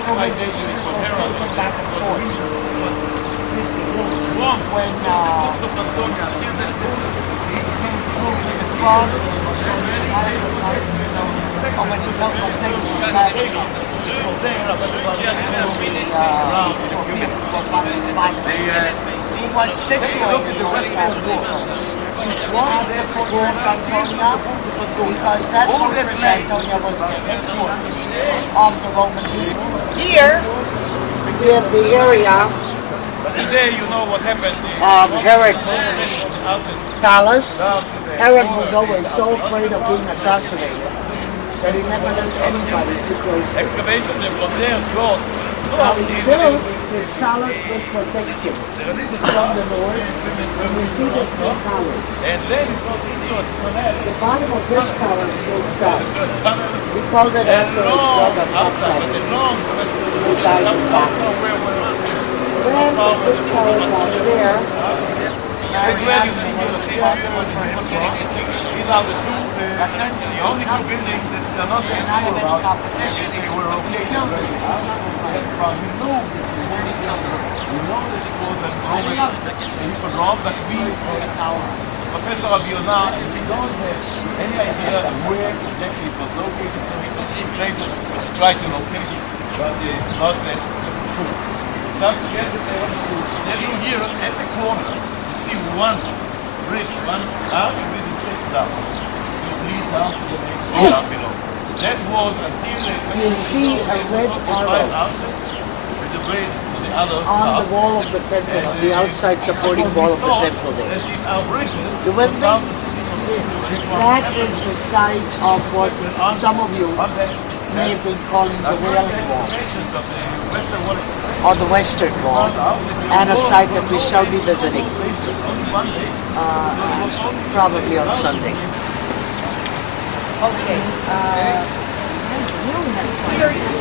From which Jesus was taken back and forth. When the cross was so emphasizing, so when he was taken back, he was situated in West Palmos. At the Fortress Antonia, because that Fortress Antonia was the headquarters of the Roman people. Here, we have the area Today, you know what happened. of Herod's palace. Herod was always so afraid of being assassinated that he never let anybody to close it. Excavations from there, growth. Now he built his palace with protection from the Lord, and we see the three palace. And then The bottom of this palace still stands. We called it after his brother, Father, who died in battle. Then the big palace out there, it's where you see responsible for him getting education. These are the only two buildings that are not and I have any competition. they were okay. Killed this From you know that it was a Roman, it was wrong, but Professor Abiona, if he knows any idea where exactly it was located, so he took places to try to locate it, but it's not that. Some yesterday, here at the corner, you see one bridge, one arch with the step down. To lead down to the next down below. That was until You see a red arrow with the bridge to the other on the wall of the temple, on the outside supporting wall of the temple there. That is our bridges. You with me? That is the site of what some of you may have been calling the Wailing Wall, or the Western Wall, and a site that we shall be visiting, probably on Sunday. Okay, here is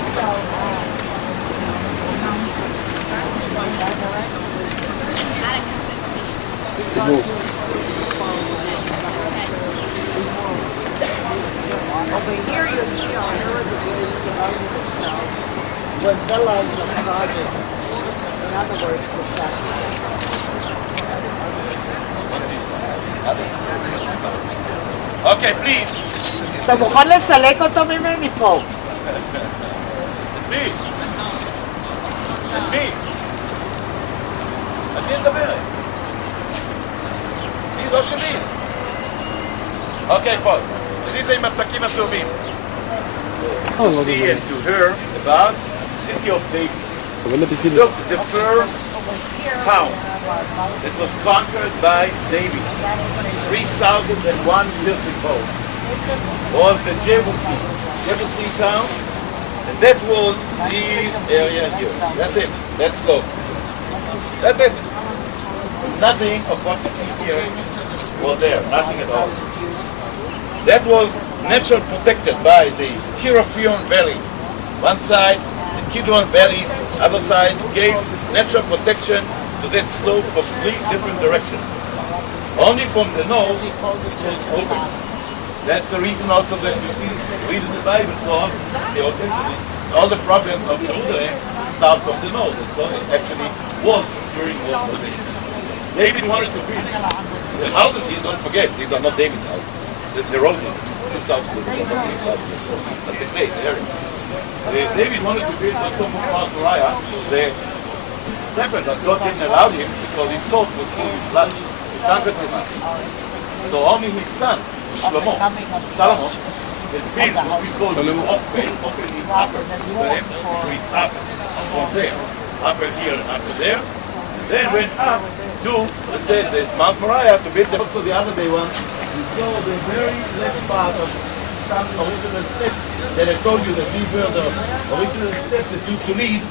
over here you see on Herod's way surrounding himself with villas and houses. In other words, the sacrifice. Okay, please. אתה מוכן לסלק אותו ממני פה? מי? מי? אני מדברת. מי לא שלי? אוקיי, פול. תראי את זה עם הפתקים הצהובים. To see and to hear about city of David. Look, the first town that was conquered by David 3,001 years ago was the Jebusi town, and that was this area here. That's it. That's low. That's it. Nothing of what you see here was there. Nothing at all. That was natural protected by the Tiraphion Valley. One side, the Kidron Valley, other side gave natural protection to that slope from 3 different directions. Only from the north it was open. That's the reason also that you see, read in the Bible, so the Old Testament, all the problems of Jerusalem start from the north. So it actually was during World War II. David wanted to build the houses here, don't forget, these are not David's houses. This is Jerusalem. 2,000 that's a place, area. David wanted to build on top of Mount Moriah. The temple, but God didn't allow him because his sword was full of blood. He can't get him out. So only his son, Shlomo, Solomon, has built what we call the often is upper. So it's up from there. Upper here and upper there. Then went up to the Mount Moriah to build also the other day one. We saw the very left part of some original steps that I told you that these were the original steps that used to lead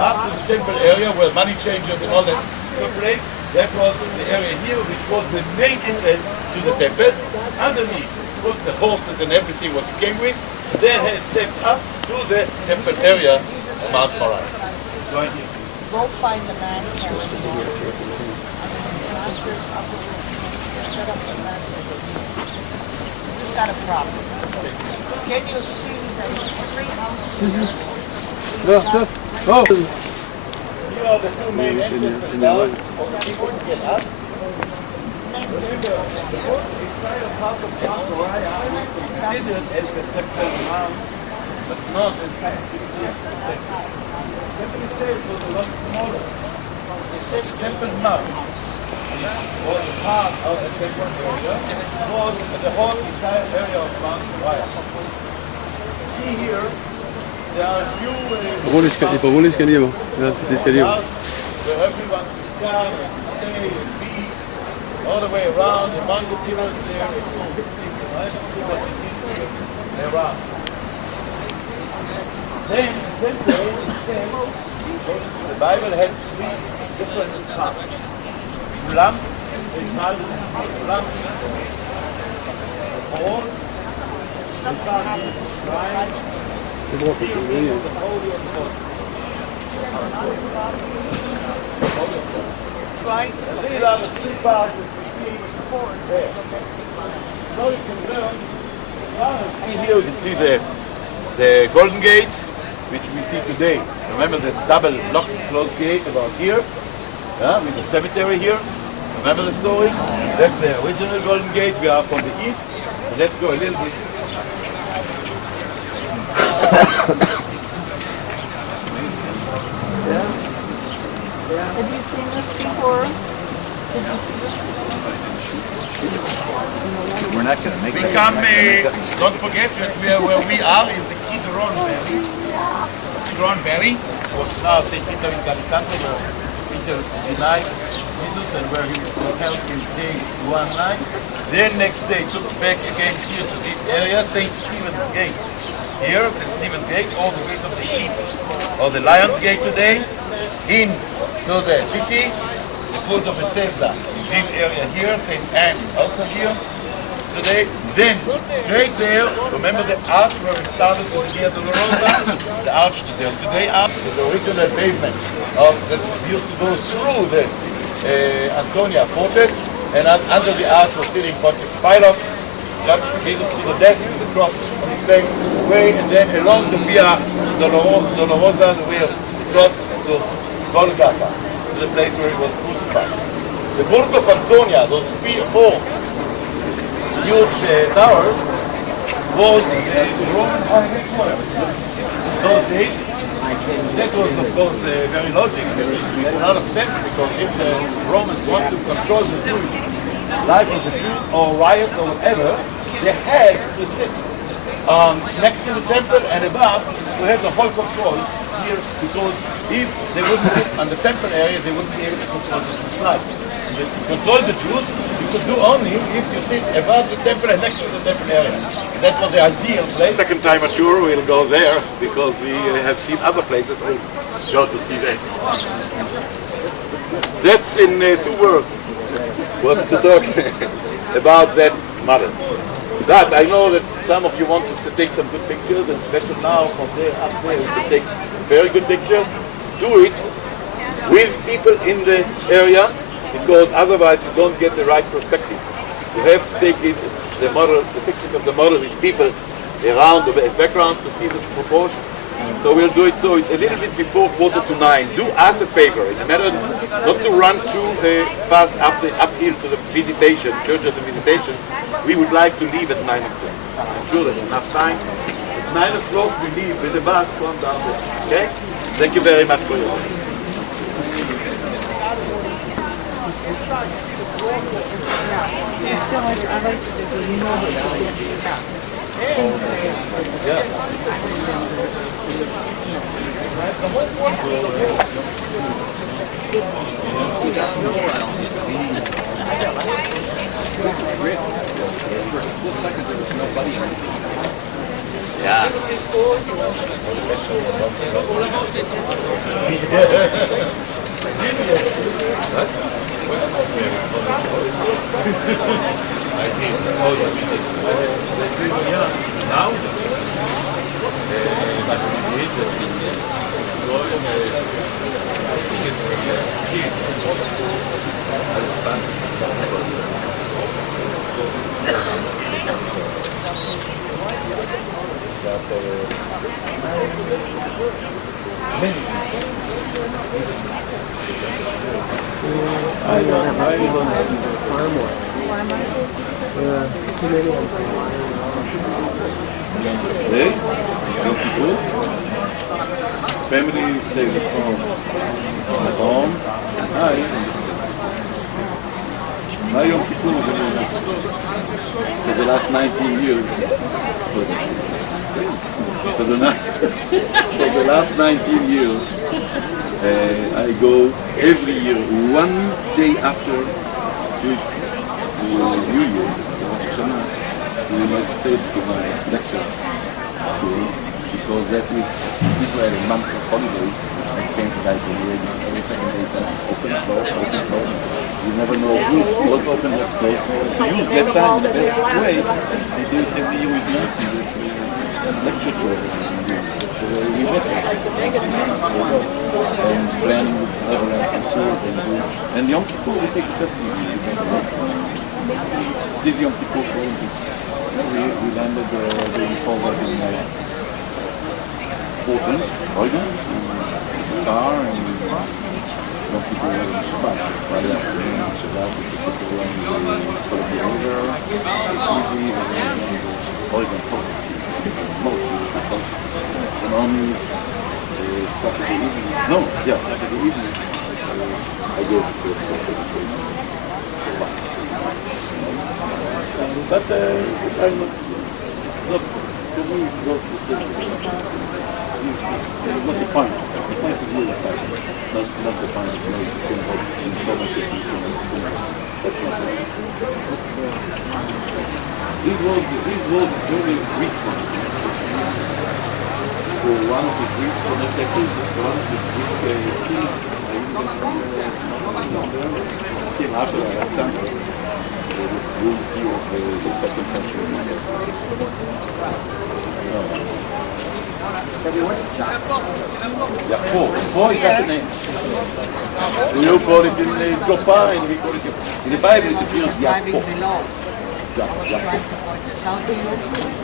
up to the temple area where money changers and all that took place. That was the area here, which was the main entrance to the temple. Underneath, put the horses and everything what you came with. Then had stepped up to the temple area of Mount Moriah. Join here. Go find the man carrying the masters of the set up the masters. You've got a problem. Can you see that every house here? Oh! Here are the two main entrances now of the people to get up. Remember, the whole entire part of Mount Moriah is considered as the Temple Mount, but not as the Temple. Temple itself was a lot smaller. It says Temple Mount was part of the temple area, was the whole entire area of Mount Moriah. See here, there are a few Il faut rouler l'escalier, bon. Là, c'est l'escalier. where everyone can come and stay and be all the way around among the pillars there. Right? See what they did here around. Then it says, the Bible had three different parts. Lamp, they called it lamp. All, sometimes it's shrine. C'est bon, faut que je Trying to These are the three parts that we see there. So you can learn. Here you can see the Golden Gate, which we see today. Remember the double locked closed gate about here, with the cemetery here. Remember the story? That's the original Golden Gate. We are from the east. So let's go a little bit. Have you seen this before? Did you see this We're not going to make We come, don't forget that where we are is the Kidron Valley. Kidron Valley was now St. Peter in Alicante, where Peter denied Jesus and where he was held his day one night. Then next day took back again here to this area, St. Stephen's Gate. Here, St. Stephen's Gate, all the way to the sheep, or the Lion's Gate today, into the city, the Pool of Bethesda. This area here, St. Anne is also here today. Then, straight there, remember the arch where we started with Via Dolorosa? The arch today arch is the original pavement that used to go through the Antonia Fortress, and under the arch was sitting Pontius Pilate, judged Jesus to the death with the cross on his back away, and then along the Via Dolorosa, the way of the cross, to Golgotha, to the place where he was crucified. The Burg of Antonia, those four huge towers, was the Roman headquarters. In those days, that was of course very logical. It made a lot of sense because if the Romans want to control the Jewish life of the Jews or riot or whatever, they had to sit next to the temple and above to have the whole control here, because if they wouldn't sit on the temple area, they wouldn't be able to control the Jewish life. To control the Jews, you could do only if you sit above the temple and next to the temple area. That was the ideal place. Second time a tour, we'll go there because we have seen other places. We'll go to see that. That's in 2 words. What's to talk about that model? That I know that some of you want to take some good pictures, and especially now from there up there, you can take very good pictures. Do it with people in the area, because otherwise you don't get the right perspective. You have to take the model, the pictures of the model with people around the background to see the proportion. So we'll do it. So it's a little bit before 8:45. Do us a favor, in a matter not to run too fast uphill to the visitation, Church of the Visitation. We would like to leave at 9 o'clock. I'm sure that's enough time. At 9 o'clock we leave with the bus from down there. Okay? Thank you very much for your time. Yeah. Yeah. Hey, Yom Kippur. Family stays at home. Hi. My Yom Kippur for the last 19 years. For the last 19 years, I go every year, one day after the New Year, Rosh Hashanah, to the United States to my lecture tour, because that is Israel a month of holidays. I came to like every second day since open, close. You never know what's open, what's closed. So use that time in the best way. I do it every year with Nancy, lecture tour. So we met and planning with Netherlands tours and Yom Kippur we take the first easy. This Yom Kippur for instance, we landed the day before that in Portland, Oregon, car and Yom Kippur in Shabbat. Friday afternoon in Shabbat we took the run the Columbia River, easy, and Oregon coast. Most beautiful coast. And only Saturday evening, Saturday evening, I go to the first. But I'm not, for me, not the same. Not the point. The point is really the passion. Not the point of making the film in so much of the cinema. This was very Greek one. For one of the Greek connectors, one of the Greek kings, came after Alexander, the rule of the 2nd century. There are four is that the name. We don't call it in Joppa, and we call it in the Bible it appears Yaakov.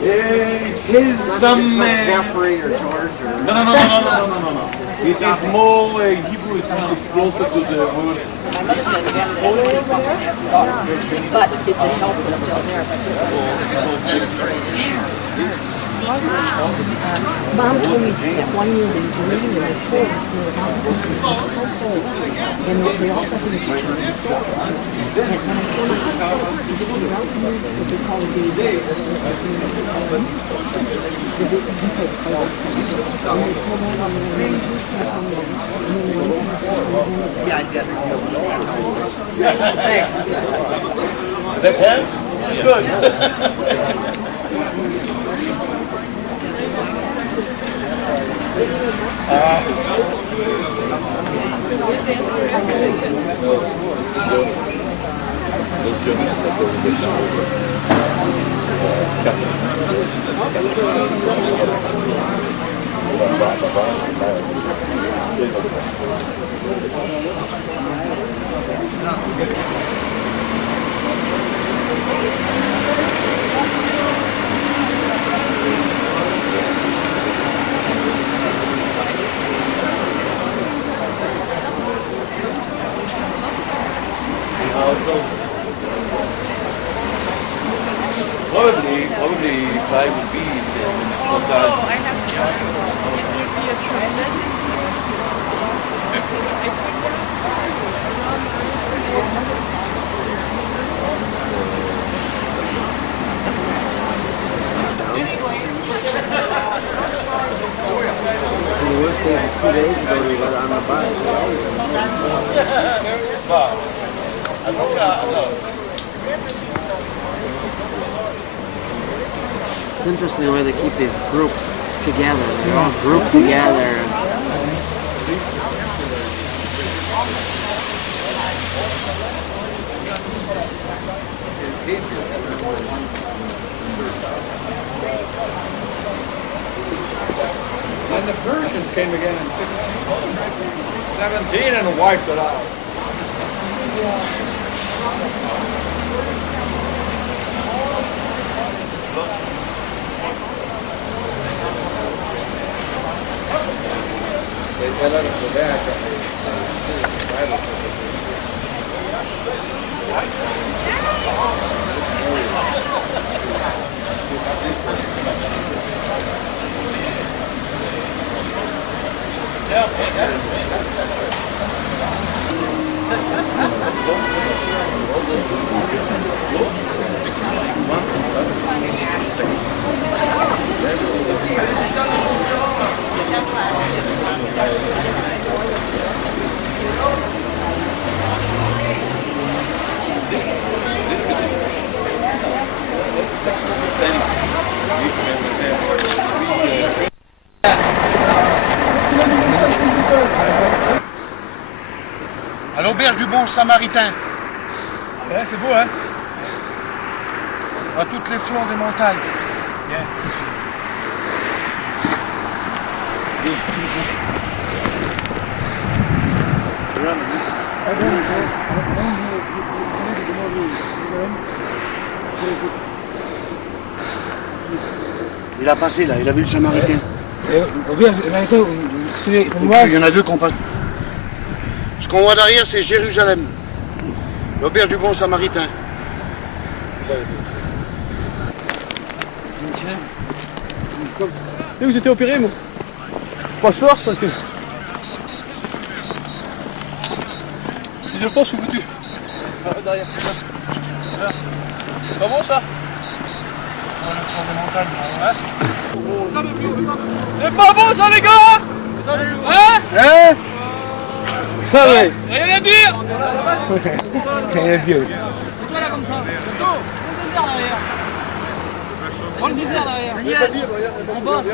It is some... Jeffrey or George or... No. It is more Hebrew, it's closer to the word. My mother said the family over there, but if the help was still there, just fair. Mom told me that one year they were living in this hole, and it was out in the country, it was so cold, and they all stuck in the kitchen and the stove. And when I told my husband, you didn't get out to me, what they call a baby. Yeah, I get it. Thanks. Does that help? Good. Probably if I would be although I have to tell you, it would be a tremendous You worked there 2 days ago, we got on the bus. It's interesting the way they keep these groups together. They're all grouped together. And the Persians came again in 1617 and wiped it out. They tell us to go back. À l'auberge du Bon Samaritain. Ouais, c'est beau, hein? À toutes les flancs des montagnes. Bien. Il a passé là, il a vu le Samaritain. Il y en a deux qui ont passé. Ce qu'on voit derrière, c'est Jérusalem. L'auberge du Bon Samaritain. Et vous étiez opéré, moi? Pas force, parce que... Les deux sont foutus. Derrière, ça. Pas bon, ça? Dans le fond des montagnes. C'est pas bon, ça, les gars? Hein? Hein? Ça va. Rien à dire? Rien à dire. On le désert derrière. On bosse.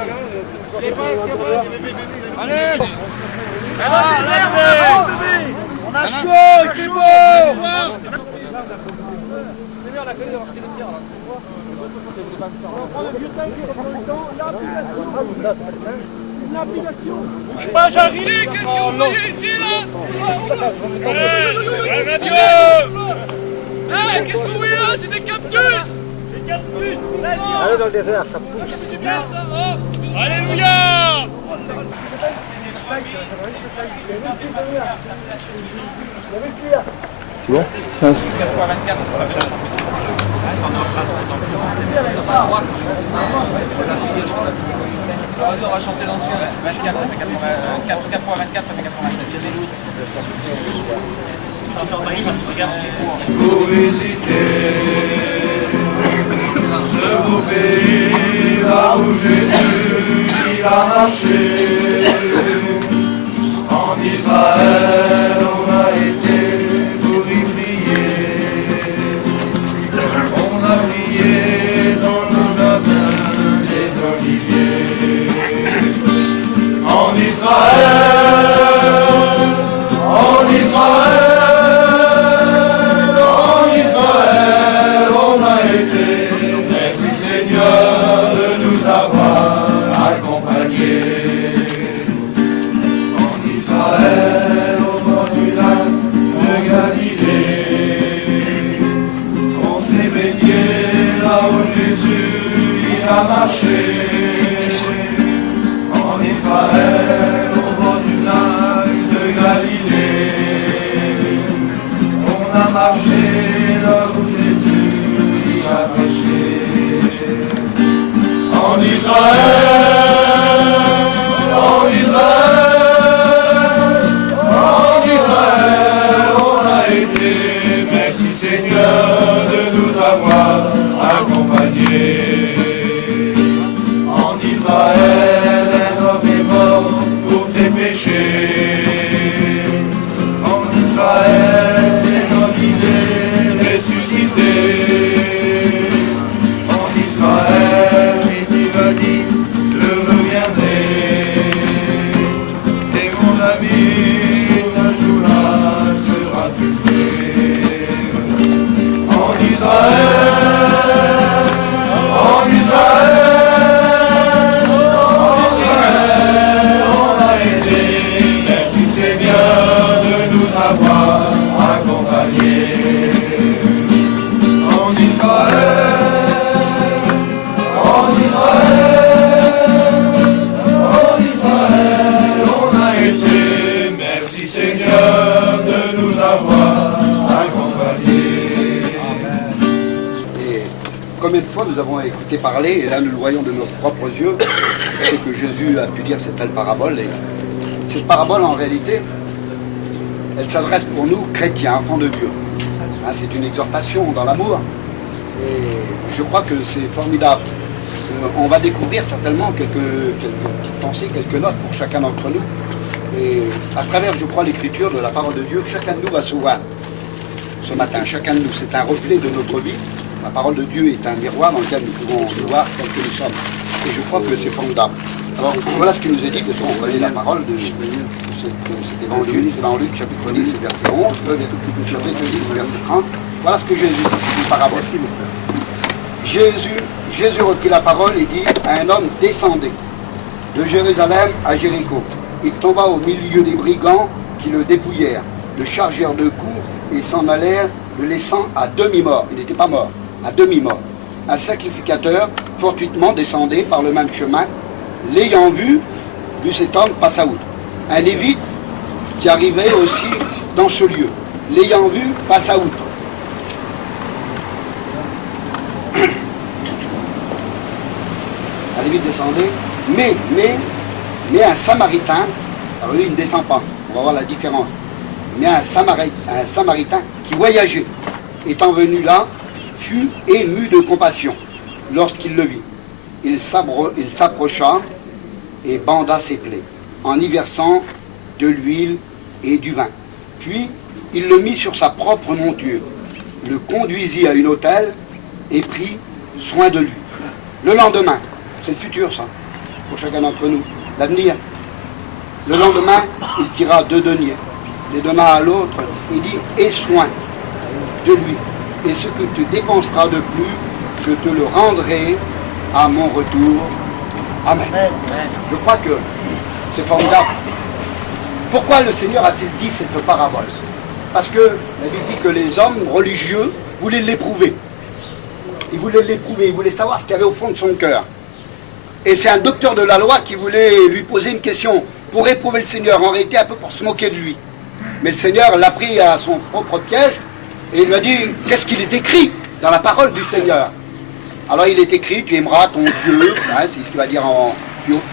Allez! On a chaud, il fait beau! Bouge pas, j'arrive! Qu'est-ce que vous voyez ici, là? Hey, qu'est-ce que vous voyez là? C'est des cactus! Des cactus! Allez dans le désert, ça pousse. C'est bien ça, hein? Alléluia! C'est bon? On aura chanté l'ancien, 24, ça fait 84, 4 fois 24, ça fait 87. Pour visiter ce beau pays, là où Jésus il a marché. En Israël, on a été pour y prier. On a prié dans nos jardins des oliviers. En Israël, en Israël. En Israël, au bord du lac de Galilée, on a marché là où Jésus y a prêché. En Israël, en Israël, en Israël, on a été. Merci Seigneur de nous avoir accompagnés. Israël, un homme est mort pour tes péchés. En Israël, c'est comme il est combien de fois nous avons écouté parler, et là nous le voyons de nos propres yeux, c'est que Jésus a pu dire cette belle parabole. Et cette parabole, en réalité, elle s'adresse pour nous, chrétiens, enfants de Dieu. Hein, c'est une exhortation dans l'amour. Et je crois que c'est formidable. On va découvrir certainement quelques petites pensées, quelques notes pour chacun d'entre nous. Et à travers, je crois, l'écriture de la parole de Dieu, chacun de nous va se voir ce matin. Chacun de nous, c'est un reflet de notre vie. La parole de Dieu est un miroir dans lequel nous pouvons nous voir tel que nous sommes. Et je crois que c'est formidable. Alors voilà ce qui nous est dit, parce qu'on connaît la parole de cet évangile, c'est dans Luc chapitre 10, verset 11, chapitre 10, verset 30. Voilà ce que Jésus dit, c'est une parabole. Jésus reprit la parole et dit à un homme descendait de Jérusalem à Jéricho. Il tomba au milieu des brigands qui le dépouillèrent, le chargèrent de coups et s'en allèrent, le laissant à demi-mort. Il n'était pas mort, à demi-mort. Un sacrificateur fortuitement descendait par le même chemin, l'ayant vu cet homme passa outre. Un lévite qui arrivait aussi dans ce lieu, l'ayant vu passa outre. Un lévite descendait, mais un samaritain, alors lui il ne descend pas, on va voir la différence, mais un samaritain qui voyageait, étant venu là, fut ému de compassion lorsqu'il le vit. Il s'approcha et banda ses plaies, en y versant de l'huile et du vin. Puis il le mit sur sa propre monture, le conduisit à une autel et prit soin de lui. Le lendemain, c'est le futur ça, pour chacun d'entre nous, l'avenir. Le lendemain, il tira 2 deniers, les donna à l'autre et dit « Aie soin de lui, et ce que tu dépenseras de plus, je te le rendrai à mon retour. Amen. » Je crois que c'est formidable. Pourquoi le Seigneur a-t-il dit cette parabole? Parce que la Bible dit que les hommes religieux voulaient l'éprouver. Ils voulaient l'éprouver, ils voulaient savoir ce qu'il y avait au fond de son cœur. Et c'est un docteur de la loi qui voulait lui poser une question pour éprouver le Seigneur, en réalité un peu pour se moquer de lui. Mais le Seigneur l'a pris à son propre piège et il lui a dit, qu'est-ce qu'il est écrit dans la parole du Seigneur? Alors il est écrit, tu aimeras ton Dieu, hein, c'est ce qu'il va dire en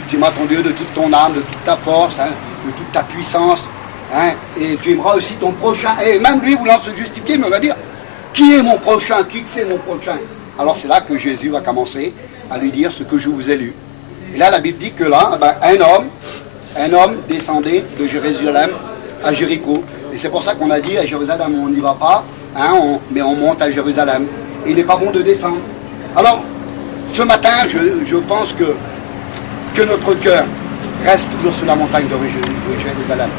tu aimeras ton Dieu de toute ton âme, de toute ta force, hein, de toute ta puissance, hein, et tu aimeras aussi ton prochain. Et même lui, voulant se justifier, il va dire, qui est mon prochain? Qui c'est mon prochain? Alors c'est là que Jésus va commencer à lui dire ce que je vous ai lu. Et là, la Bible dit que là, un homme descendait de Jérusalem à Jéricho. Et c'est pour ça qu'on a dit, à Jérusalem, on n'y va pas, hein, mais on monte à Jérusalem. Et il n'est pas bon de descendre. Alors, ce matin, je pense que notre cœur reste toujours sur la montagne de Jérusalem.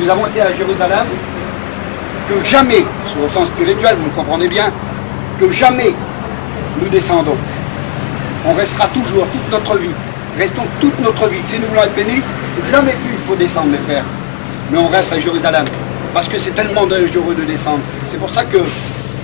Nous avons été à Jérusalem, que jamais, au sens spirituel, vous me comprenez bien, que jamais nous descendons. On restera toujours toute notre vie. Restons toute notre vie. Si nous voulons être bénis, jamais plus il faut descendre, mes frères. Mais on reste à Jérusalem. Parce que c'est tellement dangereux de descendre. C'est pour ça que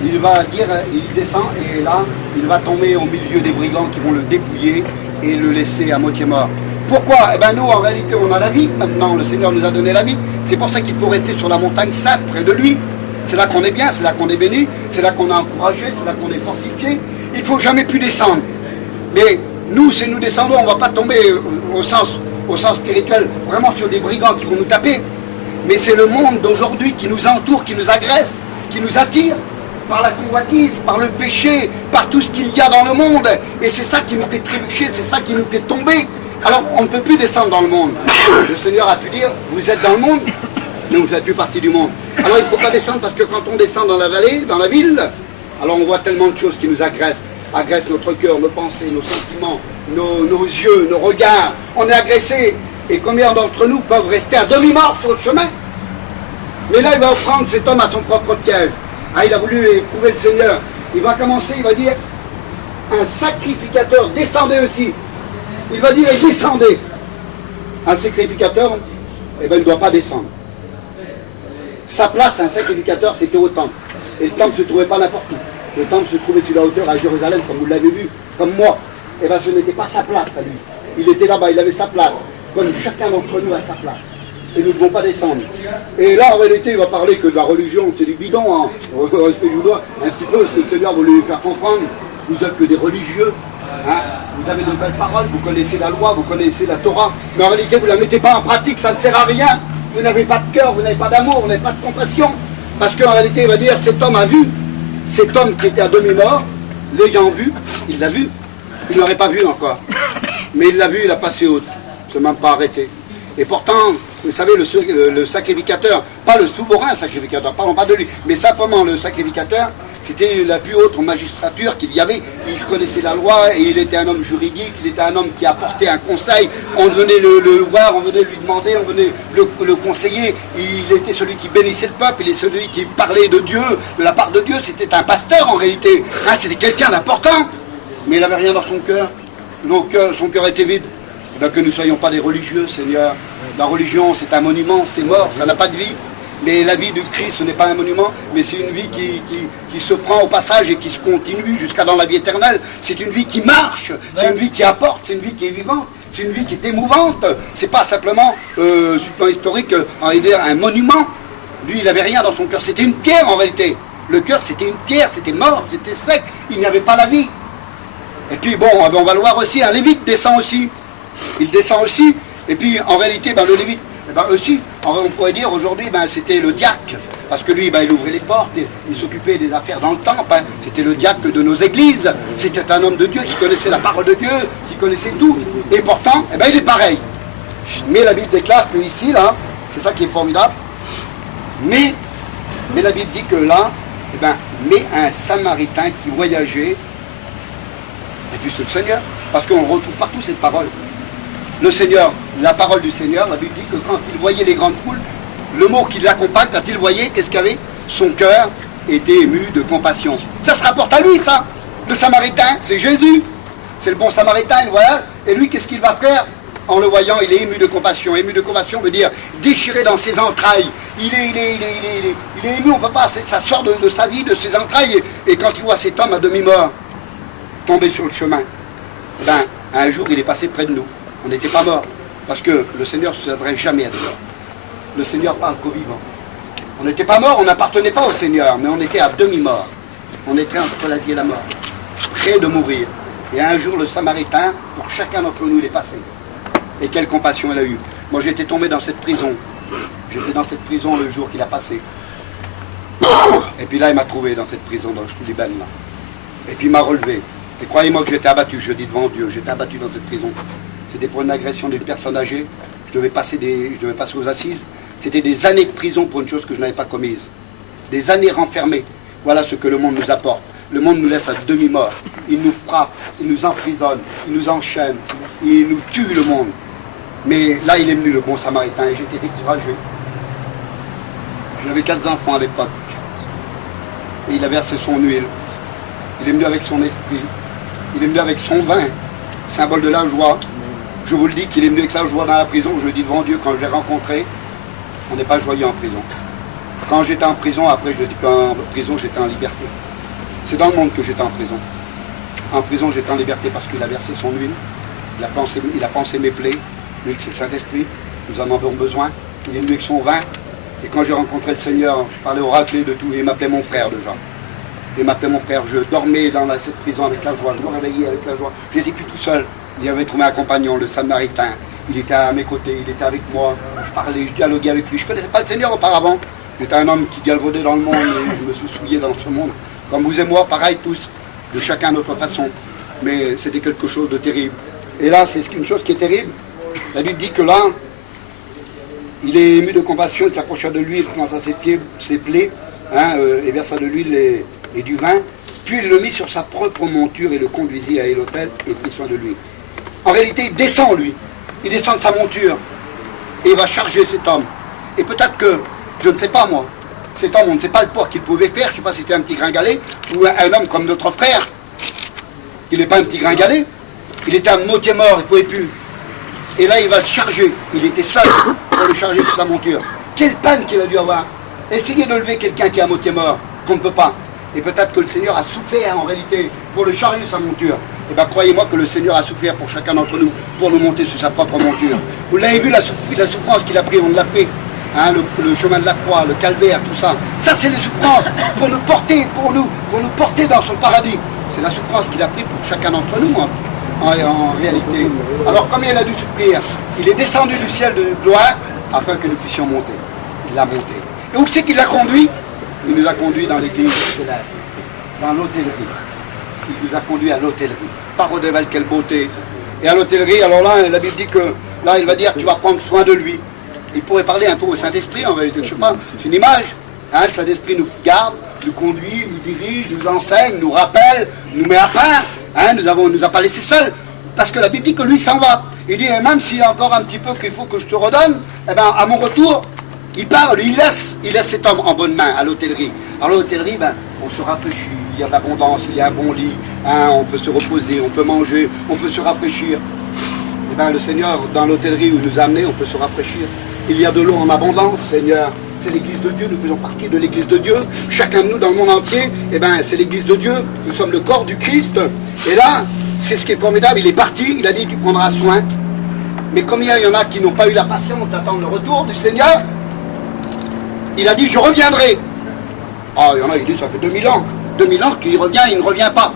il va dire, il descend et là, il va tomber au milieu des brigands qui vont le dépouiller et le laisser à moitié mort. Pourquoi? Eh bien nous, en réalité, on a la vie maintenant. Le Seigneur nous a donné la vie. C'est pour ça qu'il faut rester sur la montagne sainte, près de lui. C'est là qu'on est bien, c'est là qu'on est béni, c'est là qu'on est encouragé, c'est là qu'on est fortifié. Il ne faut jamais plus descendre. Mais nous, si nous descendons, on ne va pas tomber au sens spirituel, vraiment sur des brigands qui vont nous taper. Mais c'est le monde d'aujourd'hui qui nous entoure, qui nous agresse, qui nous attire par la convoitise, par le péché, par tout ce qu'il y a dans le monde. Et c'est ça qui nous fait trébucher, c'est ça qui nous fait tomber. Alors on ne peut plus descendre dans le monde. Le Seigneur a pu dire, vous êtes dans le monde, mais vous n'êtes plus partie du monde. Alors il ne faut pas descendre parce que quand on descend dans la vallée, dans la ville, alors on voit tellement de choses qui nous agressent notre cœur, nos pensées, nos sentiments, nos yeux, nos regards. On est agressé. Et combien d'entre nous peuvent rester à demi-mort sur le chemin? Mais là, il va prendre cet homme à son propre piège. Ah, il a voulu éprouver le Seigneur. Il va commencer, il va dire, un sacrificateur descendait aussi. Il va dire, descendez. Un sacrificateur, eh ben, il ne doit pas descendre. Sa place, un sacrificateur, c'était au temple. Et le temple ne se trouvait pas n'importe où. Le temple se trouvait sur la hauteur à Jérusalem, comme vous l'avez vu, comme moi. Et bien ce n'était pas sa place à lui. Il était là-bas, il avait sa place. Comme chacun d'entre nous a sa place. Et nous ne devons pas descendre. Et là, en réalité, il va parler que de la religion, c'est du bidon, hein. Un petit peu ce que le Seigneur voulait lui faire comprendre. vous n'êtes que des religieux. Hein. Vous avez de belles paroles, vous connaissez la loi, vous connaissez la Torah, mais en réalité vous ne la mettez pas en pratique, ça ne sert à rien. Vous n'avez pas de cœur, vous n'avez pas d'amour, vous n'avez pas de compassion. Parce qu'en réalité, il va dire, cet homme a vu, cet homme qui était à demi-mort, l'ayant vu, il l'a vu, il ne l'aurait pas vu encore. Mais il l'a vu, il a passé haute, il ne s'est même pas arrêté. Et pourtant, vous savez, le sacrificateur, pas le souverain sacrificateur, parlons pas de lui, mais simplement le sacrificateur, c'était la plus haute magistrature qu'il y avait. Il connaissait la loi et il était un homme juridique, il était un homme qui apportait un conseil. On venait le voir, on venait lui demander, on venait le conseiller. Il était celui qui bénissait le peuple, il est celui qui parlait de Dieu, de la part de Dieu. C'était un pasteur en réalité. Hein, c'était quelqu'un d'important, mais il n'avait rien dans son cœur. Donc son cœur était vide. Ben, que nous ne soyons pas des religieux, Seigneur. La religion, c'est un monument, c'est mort, ça n'a pas de vie. Mais la vie du Christ, ce n'est pas un monument, mais c'est une vie qui se prend au passage et qui se continue jusqu'à dans la vie éternelle. C'est une vie qui marche, c'est une vie qui apporte, c'est une vie qui est vivante, c'est une vie qui est émouvante. C'est pas simplement, sur le plan historique, un monument. Lui, il n'avait rien dans son cœur, c'était une pierre en réalité. Le cœur, c'était une pierre, c'était mort, c'était sec, il n'y avait pas la vie. Et puis bon, on va le voir aussi, un Lévite descend aussi. Il descend aussi, et puis en réalité, le Lévite, aussi, on pourrait dire aujourd'hui, c'était le diacre, parce que lui, il ouvrait les portes, et il s'occupait des affaires dans le temple, c'était le diacre de nos églises, c'était un homme de Dieu qui connaissait la parole de Dieu, qui connaissait tout, et pourtant, il est pareil. Mais la Bible déclare que ici, là, c'est ça qui est formidable, mais la Bible dit que là, mais un Samaritain qui voyageait, et puis c'est le Seigneur, parce qu'on retrouve partout cette parole. Le Seigneur, la parole du Seigneur, la Bible dit que quand il voyait les grandes foules, le mot qui l'accompagne, quand il voyait, qu'est-ce qu'il y avait? Son cœur était ému de compassion. Ça se rapporte à lui, ça. Le Samaritain, c'est Jésus. C'est le bon Samaritain, il voyage. Et lui, qu'est-ce qu'il va faire? En le voyant, il est ému de compassion. Ému de compassion veut dire déchiré dans ses entrailles. Il est ému, on ne peut pas, ça sort de sa vie, de ses entrailles. Et quand il voit cet homme à demi-mort tomber sur le chemin, un jour, il est passé près de nous. On n'était pas morts, parce que le Seigneur ne s'adresse jamais à des morts. Le Seigneur parle qu'aux vivants. On n'était pas morts, on n'appartenait pas au Seigneur, mais on était à demi-mort. On était entre la vie et la mort, près de mourir. Et un jour, le Samaritain, pour chacun d'entre nous, il est passé. Et quelle compassion il a eu. Moi, j'étais tombé dans cette prison. J'étais dans cette prison le jour qu'il a passé. Et puis là, il m'a trouvé dans cette prison, dans le Liban, là. Et puis il m'a relevé. Et croyez-moi que j'étais abattu, je dis devant Dieu, j'étais abattu dans cette prison. C'était pour une agression d'une personne âgée. Je devais passer aux assises. C'était des années de prison pour une chose que je n'avais pas commise. Des années renfermées. Voilà ce que le monde nous apporte. Le monde nous laisse à demi-mort. Il nous frappe, il nous emprisonne, il nous enchaîne, il nous tue le monde. Mais là, il est venu le bon Samaritain et j'étais découragé. J'avais 4 enfants à l'époque. Et il a versé son huile. Il est venu avec son esprit. Il est venu avec son vin, symbole de la joie. Je vous le dis qu'il est venu avec sa joie dans la prison. Je le dis devant Dieu, quand je l'ai rencontré, on n'est pas joyeux en prison. Quand j'étais en prison, après je dis qu'en prison j'étais en liberté. C'est dans le monde que j'étais en prison. En prison j'étais en liberté parce qu'il a versé son huile. Il a pensé mes plaies. Lui, c'est le Saint-Esprit. Nous en avons besoin. Il est venu avec son vin. Et quand j'ai rencontré le Seigneur, je parlais au raclé de tout. Il m'appelait mon frère déjà. Il m'appelait mon frère. Je dormais dans cette prison avec la joie. Je me réveillais avec la joie. Je n'étais plus tout seul. Il avait trouvé un compagnon, le Samaritain. Il était à mes côtés, il était avec moi. Je parlais, je dialoguais avec lui. Je ne connaissais pas le Seigneur auparavant. J'étais un homme qui galvaudait dans le monde et je me suis souillé dans ce monde. Comme vous et moi, pareil tous, de chacun à notre façon. Mais c'était quelque chose de terrible. Et là, c'est une chose qui est terrible. La Bible dit que là, il est ému de compassion, il s'approcha de lui, il commença ses plaies, et versa de l'huile et du vin. Puis il le mit sur sa propre monture et le conduisit à l'hôtel et prit soin de lui. En réalité, il descend, lui. Il descend de sa monture et il va charger cet homme. Et peut-être que, je ne sais pas moi, cet homme, on ne sait pas le poids qu'il pouvait faire. Je ne sais pas si c'était un petit gringalet ou un homme comme notre frère. Il n'est pas un petit gringalet. Il était à moitié mort, il ne pouvait plus. Et là, il va le charger. Il était seul pour le charger sur sa monture. Quelle peine qu'il a dû avoir. Essayez de lever quelqu'un qui est à moitié mort, qu'on ne peut pas. Et peut-être que le Seigneur a souffert en réalité pour le charger sur sa monture. Et bien croyez-moi que le Seigneur a souffert pour chacun d'entre nous, pour nous monter sur sa propre monture. Vous l'avez vu, la souffrance qu'il a pris, on l'a fait. Le chemin de la croix, le calvaire, tout ça. Ça, c'est les souffrances pour nous porter, pour nous porter dans son paradis. C'est la souffrance qu'il a pris pour chacun d'entre nous en réalité. Alors comme il a dû souffrir, il est descendu du ciel de gloire afin que nous puissions monter. Il l'a monté. Et où c'est qu'il l'a conduit? Il nous a conduits dans l'église céleste, dans l'hôtellerie. Il nous a conduits à l'hôtellerie. Parole de Val, quelle beauté. Et à l'hôtellerie, alors là, la Bible dit que, là, il va dire, tu vas prendre soin de lui. Il pourrait parler un peu au Saint-Esprit, en réalité, je sais pas, c'est une image. Hein, le Saint-Esprit nous garde, nous conduit, nous dirige, nous enseigne, nous rappelle, nous met à part. Hein, nous a pas laissés seuls. Parce que la Bible dit que lui s'en va. Il dit, même s'il y a encore un petit peu qu'il faut que je te redonne, eh ben, à mon retour, il part, il laisse cet homme en bonne main à l'hôtellerie. Alors l'hôtellerie, ben, on se rafraîchit, il y a de l'abondance, il y a un bon lit, hein, on peut se reposer, on peut manger, on peut se rafraîchir. Eh ben, le Seigneur, dans l'hôtellerie où il nous a amenés, on peut se rafraîchir. Il y a de l'eau en abondance, Seigneur. C'est l'église de Dieu, nous faisons partie de l'église de Dieu. Chacun de nous dans le monde entier, eh ben, c'est l'église de Dieu. Nous sommes le corps du Christ. Et là, c'est ce qui est formidable, il est parti, il a dit tu prendras soin. Mais comme il y en a qui n'ont pas eu la patience d'attendre le retour du Seigneur, il a dit je reviendrai. Ah, il y en a qui disent ça fait 2000 ans. 2000 ans qu'il revient, il ne revient pas.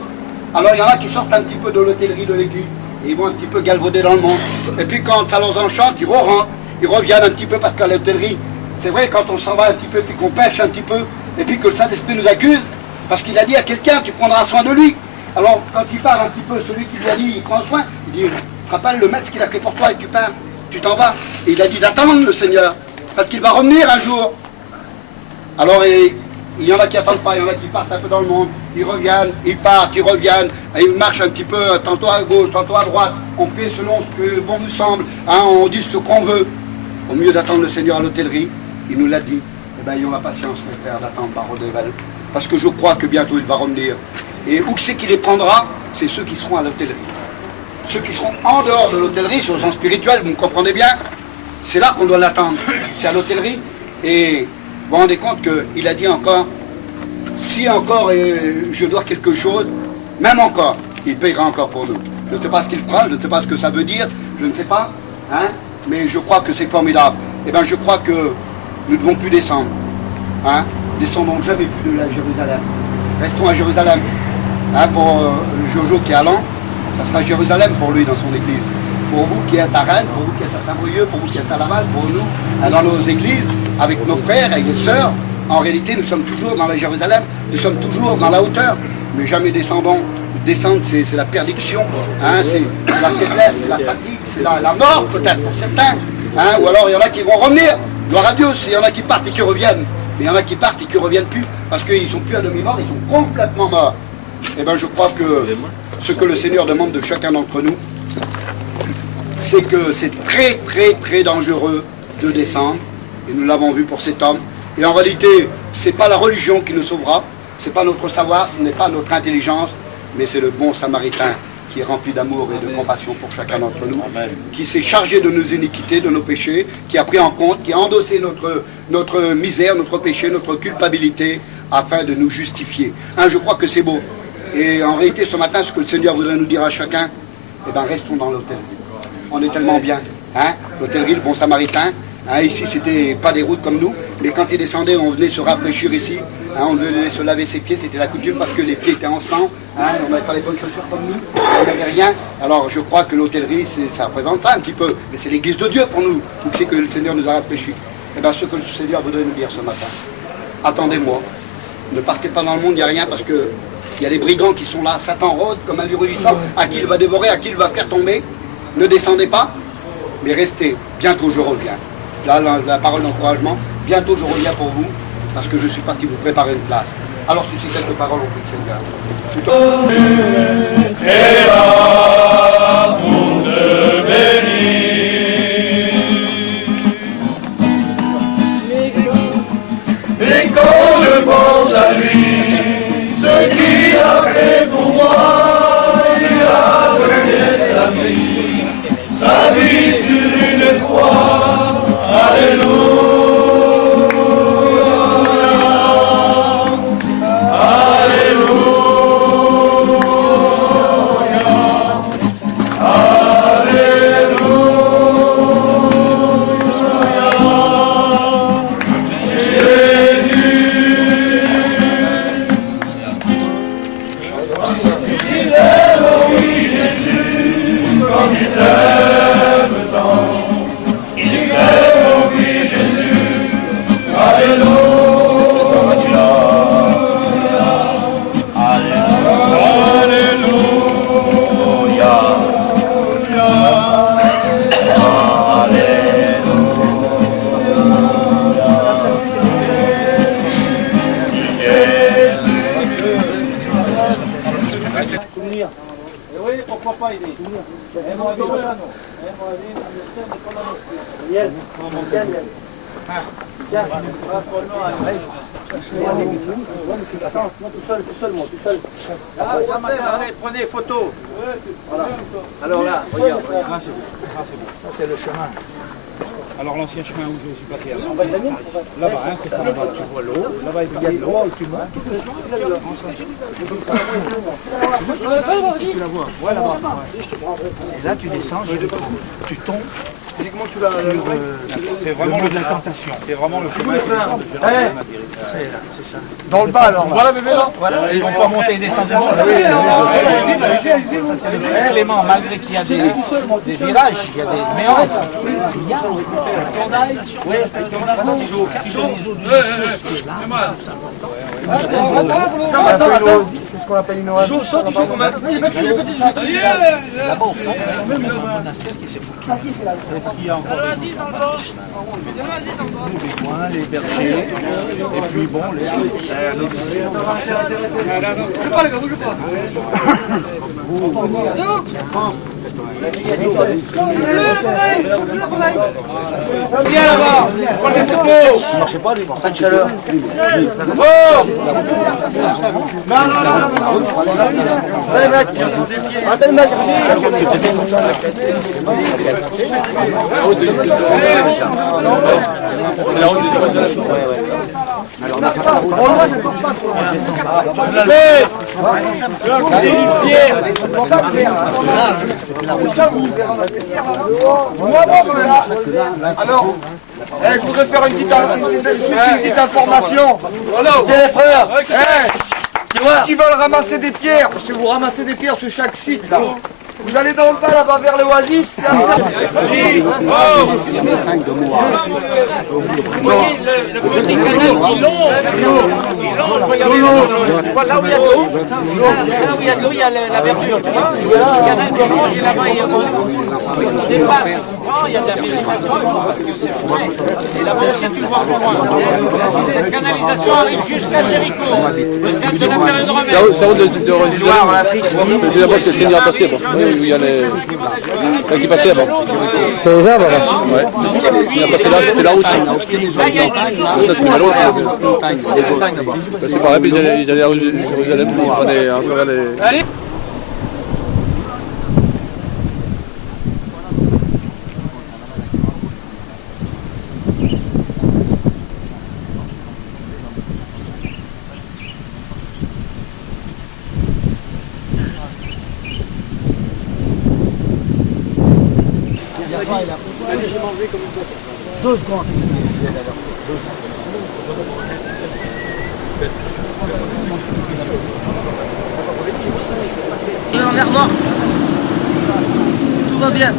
Alors il y en a qui sortent un petit peu de l'hôtellerie de l'église. Et ils vont un petit peu galvauder dans le monde. Et puis quand ça les enchante, ils rentrent. Ils reviennent un petit peu parce qu'à l'hôtellerie, c'est vrai, quand on s'en va un petit peu, puis qu'on pêche un petit peu, et puis que le Saint-Esprit nous accuse, parce qu'il a dit à quelqu'un, tu prendras soin de lui. Alors quand il part un petit peu, celui qui lui a dit, il prend soin, il dit, rappelle le maître ce qu'il a fait pour toi et tu pars, tu t'en vas. Et il a dit d'attendre le Seigneur, parce qu'il va revenir un jour. Alors il y en a qui n'attendent pas, il y en a qui partent un peu dans le monde, ils reviennent, ils partent, ils reviennent, et ils marchent un petit peu, tantôt à gauche, tantôt à droite, on fait selon ce que bon nous semble, hein, on dit ce qu'on veut. Au mieux d'attendre le Seigneur à l'hôtellerie, il nous l'a dit, eh bien ayons la patience, mes frères, d'attendre par Rodéval, parce que je crois que bientôt il va revenir. Et où c'est qu'il les prendra? C'est ceux qui seront à l'hôtellerie. Ceux qui seront en dehors de l'hôtellerie, sur le sens spirituel, vous me comprenez bien, c'est là qu'on doit l'attendre. C'est à l'hôtellerie. Et vous vous rendez compte qu'il a dit encore, si encore je dois quelque chose, même encore, il payera encore pour nous. Je ne sais pas ce qu'il fera, je ne sais pas ce que ça veut dire, je ne sais pas, hein, mais je crois que c'est formidable. Eh bien, je crois que nous ne devons plus descendre. Hein, descendons jamais plus de la Jérusalem. Restons à Jérusalem. Hein, pour Jojo qui est à Lens, ça sera Jérusalem pour lui dans son église. Pour vous qui êtes à Rennes, pour vous qui êtes à Saint-Brieuc, pour vous qui êtes à Laval, pour nous, dans nos églises, avec nos frères et nos sœurs, en réalité, nous sommes toujours dans la Jérusalem, nous sommes toujours dans la hauteur, mais jamais descendons. Descendre, c'est la perdition, hein, c'est la faiblesse, c'est la fatigue, c'est la mort peut-être pour certains. Hein, ou alors il y en a qui vont revenir, gloire à Dieu, il y en a qui partent et qui reviennent. Mais il y en a qui partent et qui ne reviennent plus, parce qu'ils ne sont plus à demi-mort, ils sont complètement morts. Et bien je crois que ce que le Seigneur demande de chacun d'entre nous, c'est que c'est très très très dangereux de descendre, et nous l'avons vu pour cet homme. Et en réalité, ce n'est pas la religion qui nous sauvera, ce n'est pas notre savoir, ce n'est pas notre intelligence, mais c'est le bon Samaritain qui est rempli d'amour et de compassion pour chacun d'entre nous, qui s'est chargé de nos iniquités, de nos péchés, qui a pris en compte, qui a endossé notre misère, notre péché, notre culpabilité, afin de nous justifier. Hein, je crois que c'est beau. Et en réalité, ce matin, ce que le Seigneur voudrait nous dire à chacun, eh bien, restons dans l'hôtellerie. On est tellement bien. Hein, l'hôtellerie, le bon Samaritain. Hein, ici, c'était pas des routes comme nous, mais quand il descendait, on venait se rafraîchir ici. Hein, on venait se laver ses pieds, c'était la coutume parce que les pieds étaient en sang. Hein, on n'avait pas les bonnes chaussures comme nous, on n'avait rien. Alors je crois que l'hôtellerie, ça représente ça un petit peu. Mais c'est l'église de Dieu pour nous. Donc c'est que le Seigneur nous a rafraîchis. Et bien ce que le Seigneur voudrait nous dire ce matin, attendez-moi. Ne partez pas dans le monde, il n'y a rien parce que il y a les brigands qui sont là. Satan rôde comme un dur rugissant, à qui il va dévorer, à qui il va faire tomber. Ne descendez pas, mais restez. Bientôt je reviens. Là, la parole d'encouragement, bientôt je reviens pour vous, parce que je suis parti vous préparer une place. Alors suscitez cette parole au prix de Seigneur. Et quand je pense à lui, ce qu'il a fait pour moi, il a donné sa vie sur une croix. Alléluia. Allez, prenez photo. Voilà. Alors là, regarde. Ça c'est le chemin. Alors l'ancien chemin où je suis passé là-bas, hein, c'est ça, là-bas, tu vois l'eau, là-bas il y a de l'eau, et tu montes. Tu la vois, ouais, là-bas. Et là tu descends, tu tombes. C'est vraiment le de la tentation. C'est vraiment le chemin. C'est là, c'est ça. Dans le bas alors. Voilà bébé là. Voilà. Ils vont pas monter et descendre. Ça c'est le très clément, malgré qu'il y a des virages, il y a des méandres. C'est ce qu'on appelle une oasis. Là-bas au fond, même le monastère qui s'est foutu. Est-ce qu'il y a encore des coins, les bergers, et puis bon, les... Bouge pas les gars, bouge pas. Viens là-bas, prends les photos. Ça marchait pas lui, ça de chaleur. Allez mec, attends mec. C'est la route des Jérusalem. Alors, je voudrais faire une petite information. Tiens frère, Ceux qui veulent ramasser des pierres, parce que vous ramassez des pierres sur chaque site là. Vous allez dans le bas là-bas vers l'oasis, là, la montagne de Moab. Le petit canal qui longe, regardez là où il y a de l'eau. Là où il y a de l'eau, il y a la verdure, tu vois. Il y a un petit canal qui longe et là-bas il y a on dépasse, on comprend, il y a de la végétation parce que c'est frais. Et là-bas aussi tu le vois plus loin. Cette canalisation arrive jusqu'à Jéricho. Le cadre de la période romaine. C'est la route de Jérusalem. C'est là-bas que le Seigneur a passé. Où il y a les... qui passait avant. C'est aux arbres là. Ouais. Il a passé là, c'était la route. Là, il y a une source. C'est pareil, puis ils allaient à Jérusalem, ils prenaient encore les... Allez. Deux secondes. en mer Morte. Tout va bien.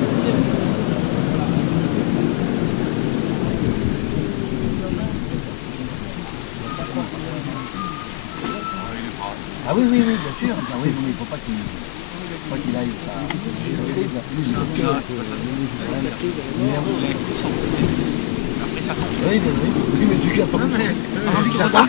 Ah oui, oui, oui, bien sûr. Ah oui, il ne faut pas qu'il aille. Oui, mais tu n'as pas.